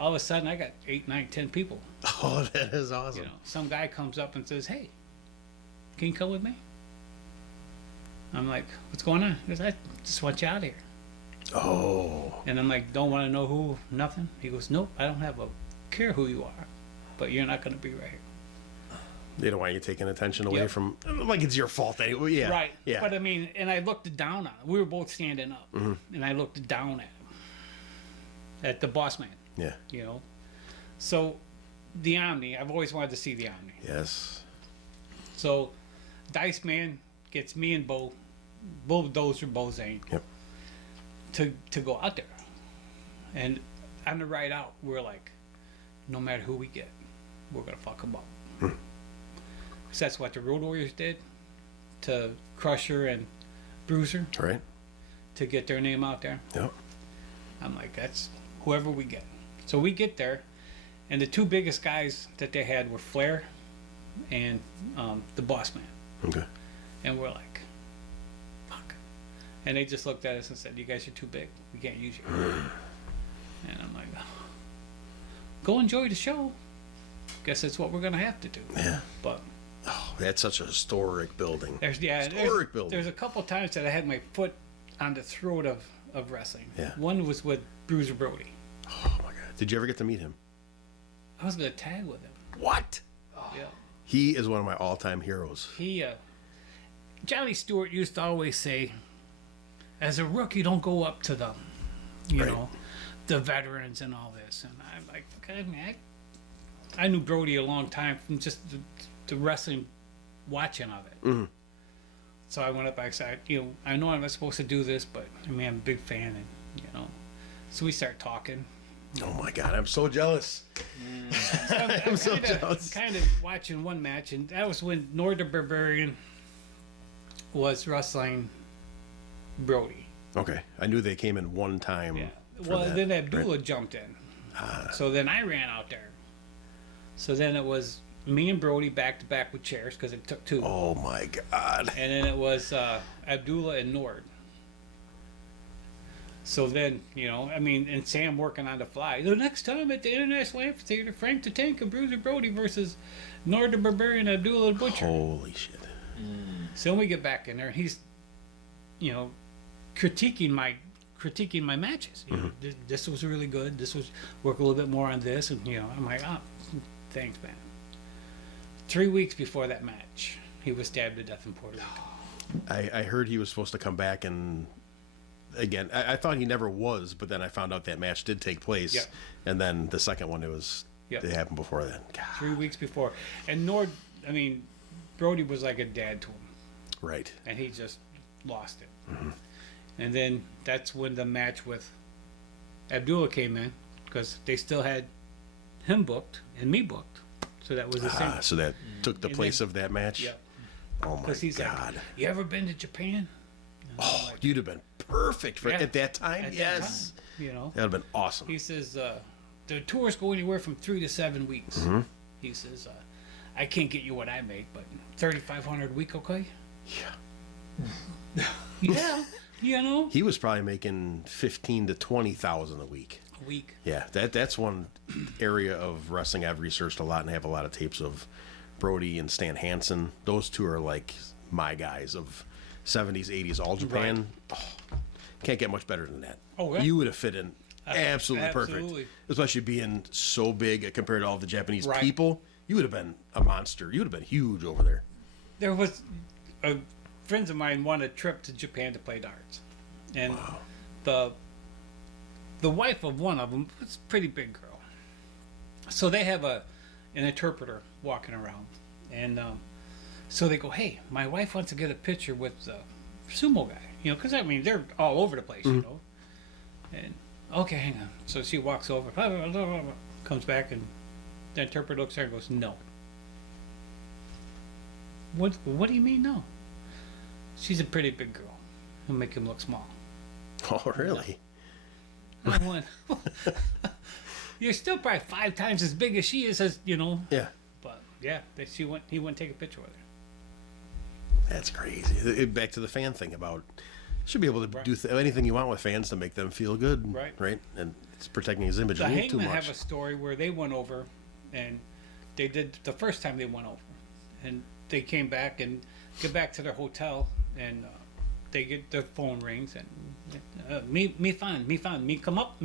All of a sudden, I got 8, 9, 10 people. Oh, that is awesome. You know, some guy comes up and says, "Hey, can you come with me?" I'm like, "What's going on?" He goes, "I just want you out of here." Oh. And I'm like, "Don't want to know who? Nothing." He goes, "Nope, I don't have a care who you are, but you're not going to be right here." They don't want you taking attention away Yep. from, like it's your fault anyway. Yeah. Right. Yeah. But I mean, and I looked down on him. We were both standing up, and I looked down at him, at the boss man. Yeah. You know, so the Omni. I've always wanted to see the Omni. Yes. So, Dice Man gets me and Bo Dozer, Bo Zane, Yep. to go out there. And on the ride out, we're like, no matter who we get, we're gonna fuck them up. Because that's what the Road Warriors did to Crusher and Bruiser Right. to get their name out there. Yep. I'm like, that's whoever we get. So we get there, and the two biggest guys that they had were Flair and the Boss Man. Okay. And we're like, fuck. And they just looked at us and said, you guys are too big. We can't use you. And I'm like, oh. Go enjoy the show. Guess that's what we're going to have to do. Yeah. But Oh, that's such a historic building. there's building. there's a couple times that I had my foot on the throat of wrestling. Yeah. One was with Bruiser Brody. Oh my God. Did you ever get to meet him? I was going to tag with him. What? Yeah. He is one of my all-time heroes. He, Johnny Stewart used to always say, as a rookie, don't go up to them, you Right. know, the veterans and all this. And I'm like, I mean, I knew Brody a long time from just the wrestling watching of it. Mhm. So I went up, I said, you know, I know I'm not supposed to do this, but I mean, I'm a big fan, and, you know. So we start talking. Oh my God, I'm so jealous. I'm so jealous. Kind of watching one match, and that was when Nord the Barbarian was wrestling Brody. Okay, I knew they came in one time. Yeah. for Well, that. then Abdullah Right. jumped in. So then I ran out there. So then it was me and Brody back to back with chairs because it took two. Oh my God. And then it was Abdullah and Nord. So then, you know, I mean, and Sam working on the fly. The next time at the International Amphitheater, Frank the Tank and Bruiser Brody versus Nord the Barbarian, Abdullah the Butcher. Holy shit. So when we get back in there, he's, you know, critiquing my matches. You know, this was really good. This was work a little bit more on this, and you know, I'm like, oh, thanks, man. 3 weeks before that match, he was stabbed to death in Puerto Rico. I heard he was supposed to come back and again. I thought he never was, but then I found out that match did take place. Yep. And then the second one, it happened before then. God. 3 weeks before, and Nord, I mean, Brody was like a dad to him, Right. and he just lost it. And then that's when the match with Abdullah came in, because they still had him booked and me booked, so that was the same. So that took the And place then- of that match. Yeah, Oh my because he's God. like, you ever been to Japan? Oh, you'd have been perfect for Yeah. at that time. At that Yes. time, you know. That would have been awesome. He says the tours go anywhere from 3 to 7 weeks. He says I can't get you what I make, but 3,500 a week, okay? Yeah. Yeah, you know, He was probably making 15 to 20,000 a week. a week. Yeah, that's one area of wrestling I've researched a lot and have a lot of tapes of. Brody and Stan Hansen. Those two are like my guys of 70s, 80s, all Japan. Oh, can't get much better than that. Oh, yeah. You would have fit in absolutely absolutely. perfect. Especially being so big compared to all the Japanese Right. people. You would have been a monster. You would have been huge over there. There was friends of mine won a trip to Japan to play darts, and the wife of one of them was a pretty big girl. So they have an interpreter walking around, and so they go, "Hey, my wife wants to get a picture with the sumo guy," you know, because I mean they're all over the place, you know. And okay, hang on. So she walks over, comes back, and the interpreter looks at her and goes, "No." What do you mean no? She's a pretty big girl. Who'll make him look small. Oh, really? And I went, "You're still probably 5 times as big as she is, as you know." Yeah. But yeah, he wouldn't take a picture with her. That's crazy. Back to the fan thing about should be able to do anything you want with fans to make them feel good. Right. Right. And it's protecting his image The a little too Hangmen much. have a story where they went over, and they did the first time they went over, and they came back and get back to their hotel, and they get their phone rings, and me fine, me come up.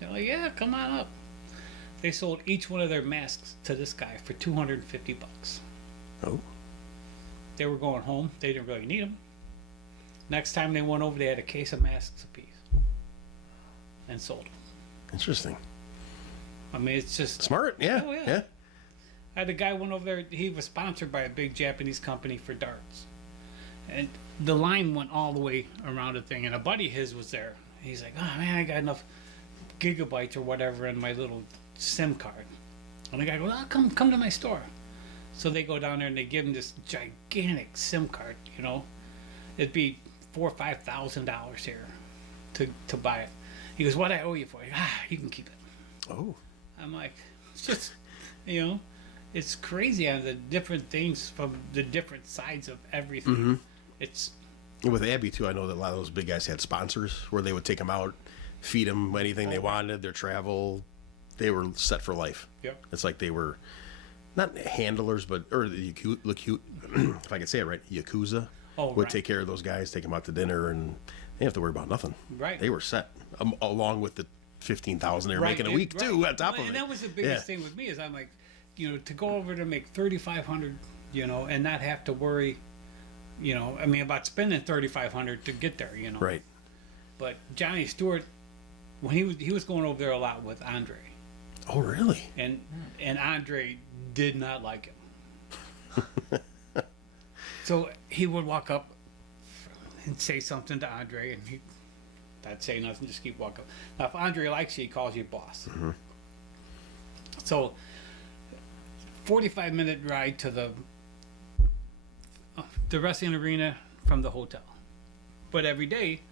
They're like, yeah, come on up. They sold each one of their masks to this guy for $250. Oh. They were going home. They didn't really need them. Next time they went over, they had a case of masks apiece and sold them. Interesting. I mean, it's just Smart. Yeah. Oh, yeah. Yeah. I had a guy went over there. He was sponsored by a big Japanese company for darts, and the line went all the way around the thing. And a buddy of his was there. He's like, "Oh man, I got enough gigabytes or whatever in my little SIM card." And the guy goes, "Oh, come to my store." So they go down there and they give him this gigantic SIM card. You know, it'd be $4,000 or $5,000 here to buy it. He goes, "What I owe you for it?" You can keep it. Oh. I'm like, it's just, you know, it's crazy on the different things from the different sides of everything. Mm-hmm. It's And with Abby too, I know that a lot of those big guys had sponsors where they would take them out, feed them anything they wanted, their travel. They were set for life. Yep. It's like they were not handlers, but or the if I can say it right, Yakuza would right. take care of those guys, take them out to dinner, and they didn't have to worry about nothing. Right. They were set, along with the 15,000 they were right, making a week too. On top of it, and that was the biggest thing with me is I'm like, you know, to go over to make 3,500, you know, and not have to worry, you know, I mean about spending 3,500 to get there, you know. Right. But Johnny Stewart, when he was going over there a lot with Andre, Oh, really? and Andre did not like him. So he would walk up and say something to Andre, and I'd say nothing, just keep walking. Now, if Andre likes you, he calls you boss. Mm-hmm. So, 45-minute ride to the wrestling arena from the hotel. But every day,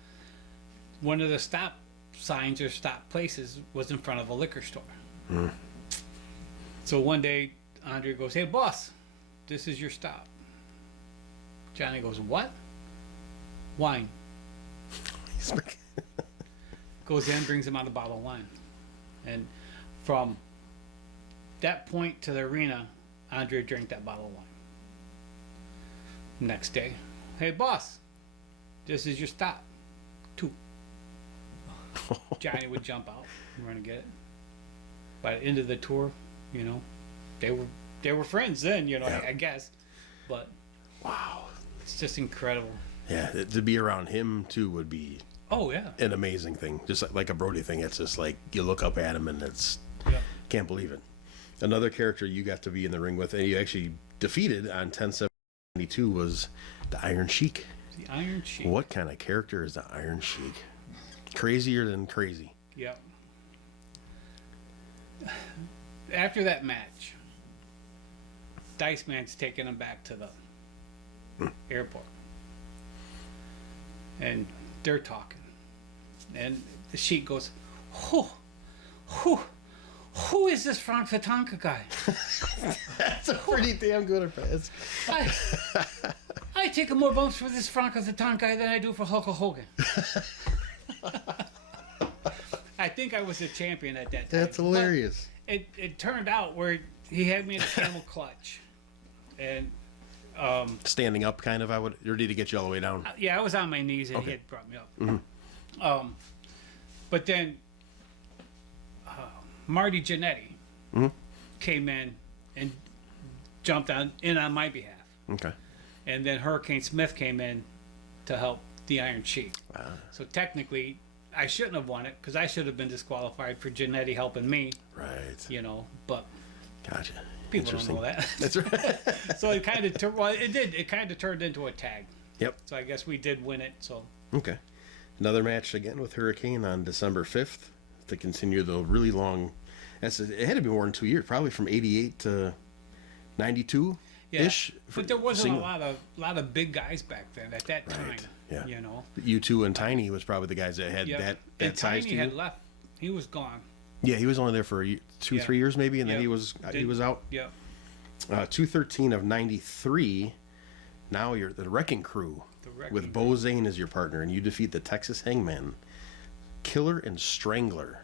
one of the stop signs or stop places was in front of a liquor store. Mm. So one day, Andre goes, "Hey, boss, this is your stop." Johnny goes, "What?" "Wine." Goes in, brings him out a bottle of wine. And from that point to the arena, Andre drank that bottle of wine. Next day, "Hey, boss, this is your stop." 2. Johnny would jump out and run and get it. By the end of the tour, you know, they were friends then, you know, Yeah. I guess. But Wow. it's just incredible. Yeah, to be around him too would be Oh yeah. an amazing thing. Just like a Brody thing, it's just like you look up at him and it's Yeah. can't believe it. Another character you got to be in the ring with, and you actually defeated on 10/7/92 was the Iron Sheik. The Iron Sheik. What kind of character is the Iron Sheik? Crazier than crazy. Yeah. After that match, Dice Man's taking him back to the airport. And they're talking. And the Sheik goes, who is this Frank Tatanka guy? That's a pretty damn good impression. I take more bumps for this Frank Tatanka guy than I do for Hulk Hogan. I think I was the champion at that time. That's hilarious. But it turned out where he had me in a camel clutch. And Standing up, kind of, or did he get you all the way down? yeah, I was on my knees and Okay. he had brought me up. But then Marty Jannetty came in and jumped in on my behalf. Okay. And then Hurricane Smith came in to help the Iron Sheik. So technically, I shouldn't have won it because I should have been disqualified for Jannetty helping me, Right. you know. But Gotcha. people don't know that. That's right. So it kind of it did. It kind of turned into a tag. Yep. So I guess we did win it. So Okay. Another match again with Hurricane on December 5th to continue the really long. It had to be more than 2 years, probably from 88 to 92 ish. But there wasn't a lot of big guys back then at that time. Yeah. You know. U2 and Tiny was probably the guys that had that and size Tiny to had you. left. He was gone. Yeah, he was only there for 2-3 years maybe, and then he was out. Yeah. 213 of 93. Now you're the Wrecking Crew with Bo Zane as your partner, and you defeat the Texas Hangman, Killer and Strangler.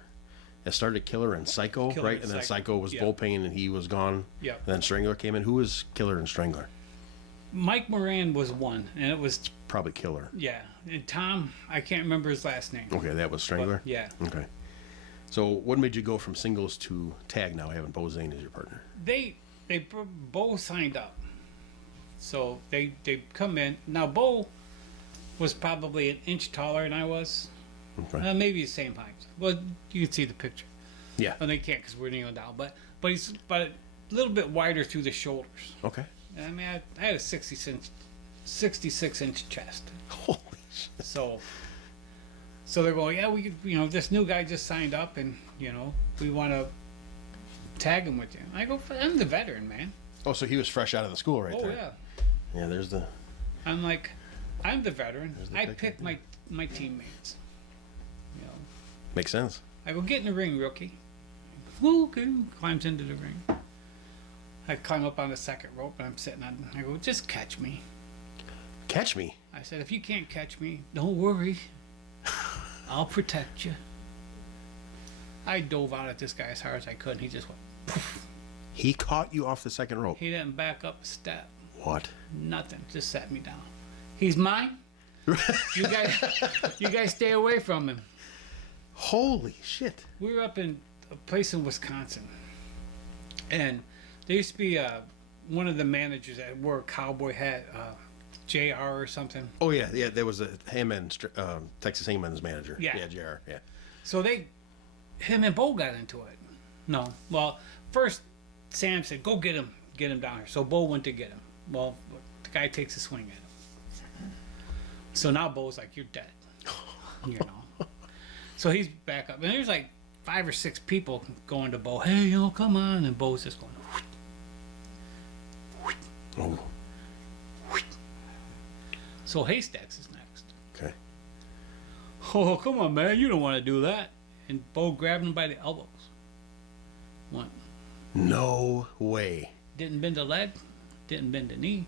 It started Killer and Psycho, right? And then Psycho was Bullpain, and he was gone. Yeah. And then Strangler came in. Who was Killer and Strangler? Mike Moran was one, and it was Probably Killer. yeah. And Tom, I can't remember his last name. Okay, that was Strangler? But, yeah. Okay. So what made you go from singles to tag now, having Bo Zane as your partner? They both signed up, so they come in. Now Bo was probably an inch taller than I was, maybe the same height. Well, you can see the picture. Yeah. Well, they can't because we're kneeling down, but he's a little bit wider through the shoulders. Okay. I mean, I had a 66-inch chest. Holy shit. So they're going, yeah, this new guy just signed up, and we want to tag him with you. I go, I'm the veteran, man. Oh, so he was fresh out of the school right there. Oh yeah. Yeah, there's the... I'm like, I'm the veteran. the I picture, pick my teammates. Makes sense. I go, get in the ring, rookie. Woo, climbs into the ring. I climb up on the second rope, and I'm sitting on. I go, just catch me. Catch me? I said, if you can't catch me, don't worry. I'll protect you. I dove out at this guy as hard as I could, and he just went. Poof. He caught you off the second rope. He didn't back up a step. What? Nothing. Just sat me down. He's mine. You guys stay away from him. Holy shit. We were up in a place in Wisconsin, and there used to be one of the managers that wore a cowboy hat, JR or something. Oh, yeah. There was a Hangman, Texas Hangman's manager. Yeah. Yeah, JR. Yeah. So him and Bo got into it. No. Well, first Sam said, go get him down here. So Bo went to get him. Well, the guy takes a swing at him. So now Bo's like, you're dead. So he's back up. And there's like 5 or 6 people going to Bo. Hey, come on. And Bo's just going. Oh. So Haystacks is next. Okay. Oh, come on, man. You don't want to do that. And Bo grabbed him by the elbows. Went. No way. Didn't bend a leg. Didn't bend a knee.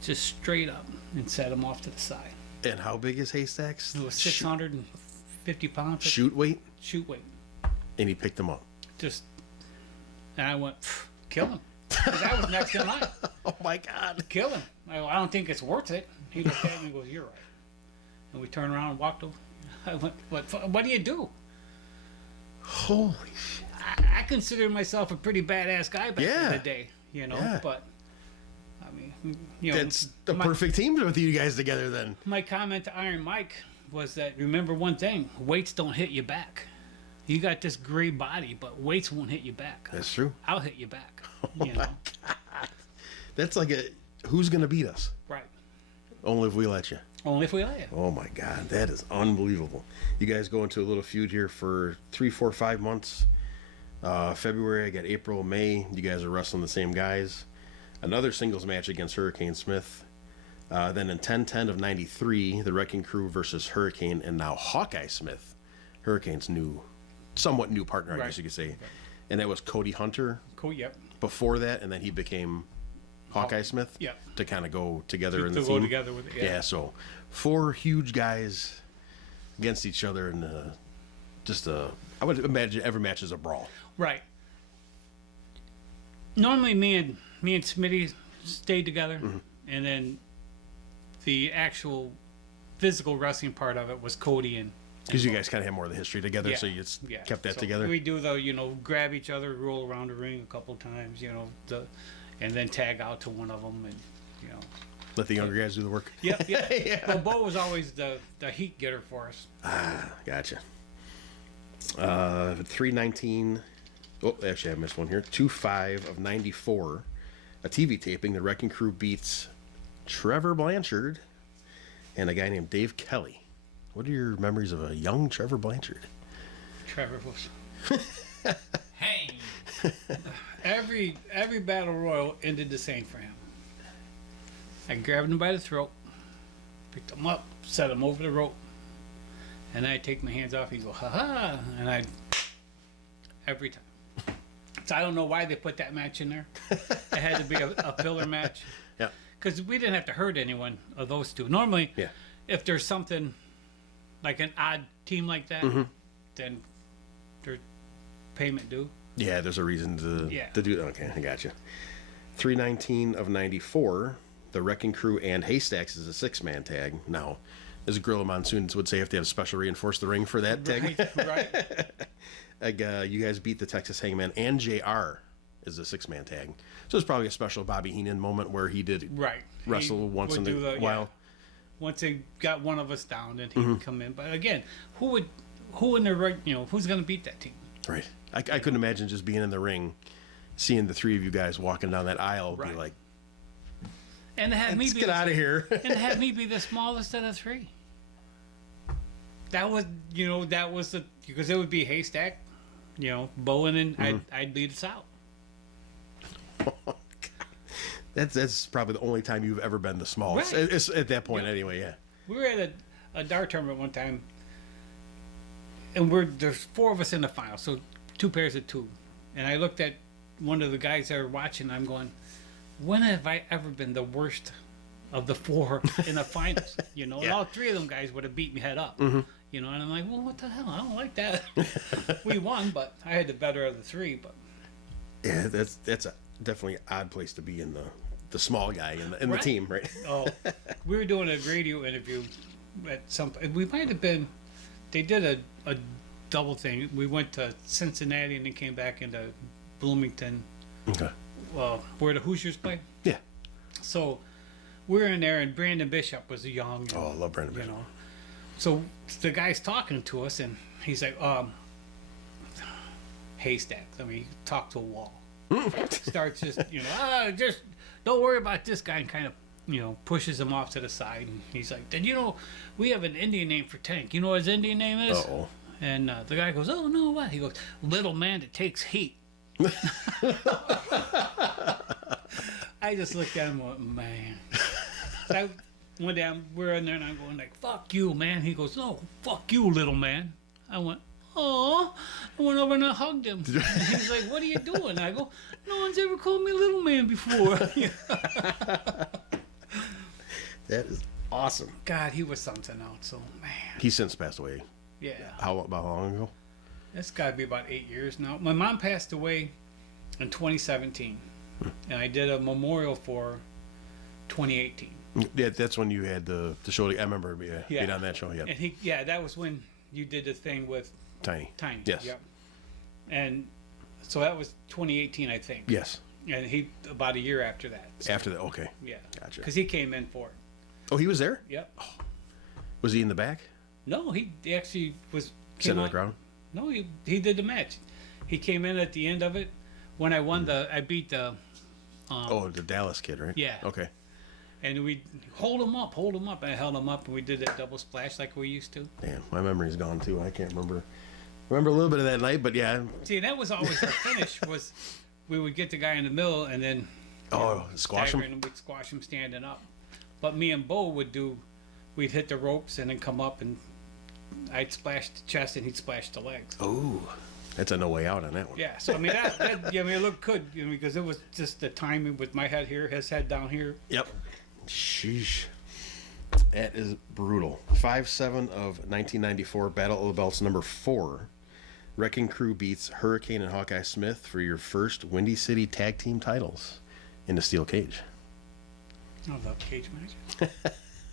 Just straight up and set him off to the side. And how big is Haystacks? It was 650 pounds. Shoot weight? Shoot weight. And he picked him up. And I went, kill him. 'Cause I was next in line. Oh my God. Kill him. I don't think it's worth it. He looked at me and goes, you're right. And we turned around and walked over. I went, what do you do? Holy shit. I consider myself a pretty badass guy back in the day, Yeah. But I mean, That's the perfect team with you guys together then. My comment to Iron Mike was that remember one thing: weights don't hit you back. You got this great body, but weights won't hit you back. That's true. I'll hit you back. Oh my God. That's like who's gonna beat us? Right. Only if we let you. Only if we let you. Oh my God, that is unbelievable. You guys go into a little feud here for 3, 4, 5 months. February, I got April, May. You guys are wrestling the same guys. Another singles match against Hurricane Smith. Then in 10-10 of 93, the Wrecking Crew versus Hurricane, and now Hawkeye Smith, Hurricane's somewhat new partner, I guess you could say. And that was Cody Hunter. Yep. Before that, and then he became Hawkeye Smith. Yep. To kind of go together in the To team. go together with it. Yeah, so 4 huge guys against each other, and I would imagine every match is a brawl. Right. Normally, me and Smitty stayed together, and then the actual physical wrestling part of it was Cody and. Because you guys kind of have more of the history together, so you just kept that together. We do grab each other, roll around the ring a couple times, and then tag out to one of them, and let the younger guys do the work. Yep. Yeah. Well, Bo was always the heat getter for us. Gotcha. 319. Oh, actually, I missed one here. 25 of 94. A TV taping. The Wrecking Crew beats Trevor Blanchard and a guy named Dave Kelly. What are your memories of a young Trevor Blanchard? Trevor was Hey. every battle royal ended the same for him. I grabbed him by the throat, picked him up, set him over the rope, and I'd take my hands off. He'd go, ha ha, and I'd every time. So I don't know why they put that match in there. It had to be a filler match. Yeah. Because we didn't have to hurt anyone of those two. Normally, Yeah. if there's something like an odd team like that, then there's payment due. Yeah, there's a reason Yeah. to do that. Okay, I got you. 319 of 94, the Wrecking Crew and Haystacks is a 6-man tag. Now, as Gorilla Monsoons would say, if they have special reinforce the ring for that tag. Right. Like, you guys beat the Texas Hangman, and JR is a 6-man tag. So it's probably a special Bobby Heenan moment where he did Right. wrestle He once in would do a while. yeah. Once they got one of us down, then he would come in. But again, who in their right, who's going to beat that team? Right. I couldn't imagine just being in the ring, seeing the three of you guys walking down that aisle, be Right. like, And have me let's be get out of here. and have me be the smallest of the three. That was, because it would be Haystack, Bowen, and I'd lead us out. That's probably the only time you've ever been the smallest. Right. It's at that point, anyway. Yeah. We were at a dart tournament one time, and there's 4 of us in the final, so 2 pairs of 2. And I looked at one of the guys that were watching. I'm going, when have I ever been the worst of the 4 in the finals? And all 3 of them guys would have beat me head up. And I'm like, well, what the hell? I don't like that. We won, but I had the better of the 3. But Yeah, that's a definitely an odd place to be in the small guy in the Right. team, right? oh, we were doing a radio interview at some. We might have been. They did a double thing. We went to Cincinnati and then came back into Bloomington, Okay. where the Hoosiers play. Yeah. So we're in there, and Brandon Bishop was young. Oh, I love Brandon Bishop. So the guy's talking to us, and he's like, haystack. I mean, he talked to a wall. Starts just, just don't worry about this guy, and kind of, pushes him off to the side. And he's like, did you know we have an Indian name for Tank? You know what his Indian name is? Uh-oh. And the guy goes, oh, no, what? He goes, little man that takes heat. I just looked at him and went, man. So one day we're in there and I'm going like, fuck you, man. He goes, no, fuck you, little man. I went, oh. I went over and I hugged him. And he's like, what are you doing? I go, no one's ever called me little man before. That is awesome. God, he was something else. So, man. He's since passed away. Yeah. About how long ago? That's got to be about 8 years now. My mom passed away in 2017. And I did a memorial for 2018. Yeah, that's when you had the show. I remember being on that show. Yeah. And that was when you did the thing with Tiny. Yes. Yep. And so that was 2018, I think. Yes. And he about a year after that. So, After that, okay. yeah. Gotcha. Because he came in for it. Oh, he was there? Yep. Was he in the back? No, he actually was Sitting on the on- ground? No, he did the match. He came in at the end of it when I won I beat the. The Dallas kid, right? Yeah. Okay. And we hold him up. And I held him up, and we did that double splash like we used to. Damn, my memory's gone too. I can't remember. Remember a little bit of that night, but yeah. See, that was always our finish. Was we would get the guy in the middle, and then Squash stagger, him? and we'd squash him standing up. But me and Bo we'd hit the ropes and then come up, and I'd splash the chest, and he'd splash the legs. Oh, that's a no way out on that one. Yeah, so I mean it looked good, because it was just the timing with my head here, his head down here. Yep. Sheesh. That is brutal. 5-7 of 1994, Battle of the Belts number 4. Wrecking Crew beats Hurricane and Hawkeye Smith for your first Windy City tag team titles in the steel cage. I love cage matches.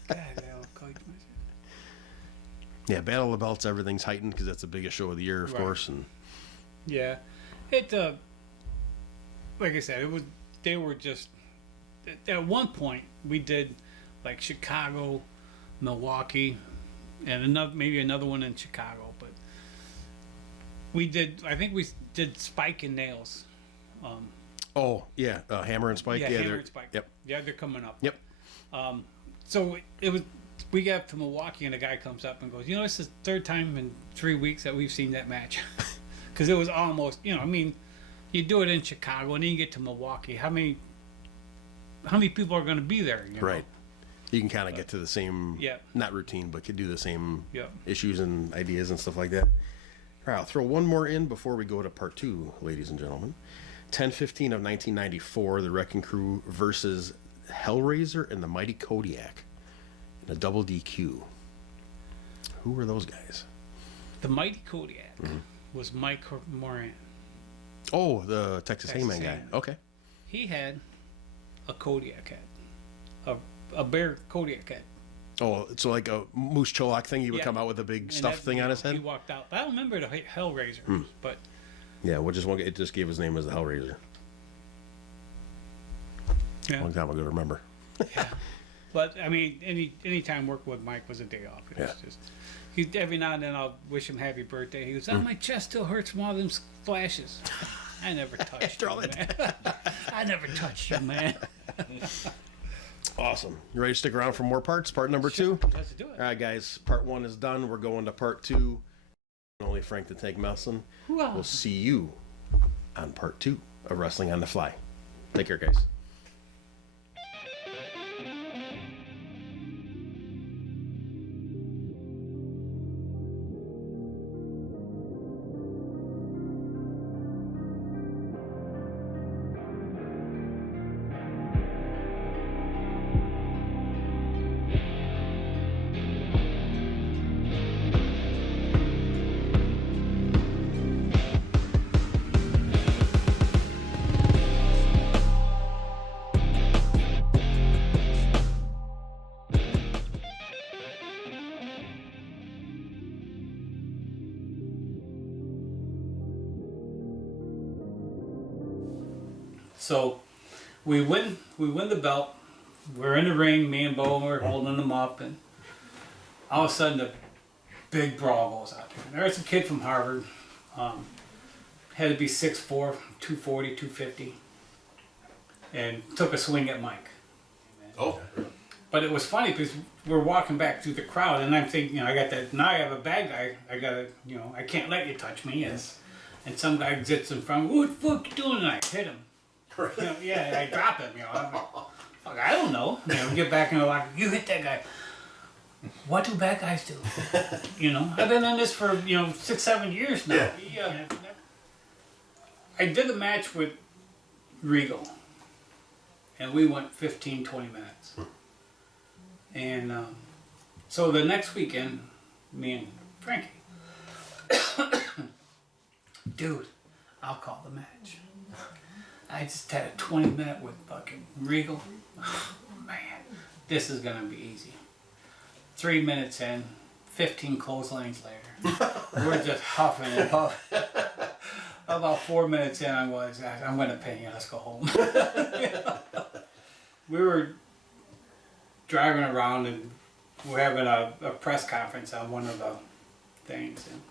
God, I love cage matches. Yeah, Battle of the Belts, everything's heightened because that's the biggest show of the year, of Right. course. And Yeah, it like I said, they were just at one point we did like Chicago, Milwaukee, and maybe another one in Chicago, but I think we did Spike and Nails. Hammer and Spike. Yeah, Yeah, Hammer they're and Spike. Yep. Yeah, they're coming up. Yep. So it was we got to Milwaukee, and a guy comes up and goes, you know, it's the third time in 3 weeks that we've seen that match. Because it was almost, you know, I mean, you do it in Chicago, and then you get to Milwaukee. How many people are going to be there? You know? Right. You can kind of get to the same, Yeah. not routine, but could do the same Yeah. issues and ideas and stuff like that. All right, I'll throw one more in before we go to part 2, ladies and gentlemen. 10/15 of 1994, the Wrecking Crew versus Hellraiser and the Mighty Kodiak in a double DQ. Who were those guys? The Mighty Kodiak was Mike Moran. Oh, the Texas Hangman guy. Hangman. Okay. He had a Kodiak head, a bear Kodiak head. Oh, so like a Moose Cholak thing, he would Yeah. come out with a big And stuffed that, thing you on know, his head? He walked out. I don't remember the Hellraiser, but Yeah, it just gave his name as the Hellraiser. yeah. Long time ago to remember. But I mean, any time working with Mike was a day off. It was Yeah. just every now and then I'll wish him happy birthday. He goes, "Oh, my chest still hurts from all them flashes." I never touched After you, all that man. I never touched you, man. Awesome. You ready to stick around for more parts? Part number 2? Let's do it. All right, guys. Part 1 is done. We're going to part 2. Only Frank the Tank Melson. Wow. We'll see you on part 2 of Wrestling on the Fly. Take care, guys. So we win the belt. We're in the ring, me and Bo, and we're holding them up, and all of a sudden the big brawl goes out there. And there's a kid from Harvard, had to be 6'4", 240, 250, and took a swing at Mike. Oh. But it was funny because we're walking back through the crowd, and I'm thinking, you know, I got that. Now I have a bad guy. I gotta, you know, I can't let you touch me. And some guy sits in front. What the fuck you doing? And I hit him. You know, yeah, I drop him. You know, I'm like, fuck, I don't know. You know, get back in the locker. You hit that guy. What do bad guys do? You know, I've been in this for 6-7 years now. Yeah. I did a match with Regal, and we went 15-20 minutes. And so the next weekend, me and Frankie, dude, I'll call the match. I just had a 20-minute with fucking Regal. Oh, man, this is gonna be easy. 3 minutes in, 15 clotheslines later, we're just huffing and puffing. About 4 minutes in, I'm gonna pay you. Let's go home. We were driving around and we're having a press conference on one of the things, and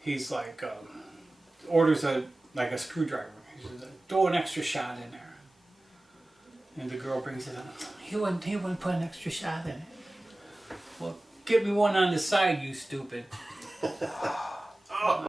he's like, orders a screwdriver. He says, throw an extra shot in there. And the girl brings it up. He wouldn't put an extra shot in it. Well, get me one on the side, you stupid. Oh,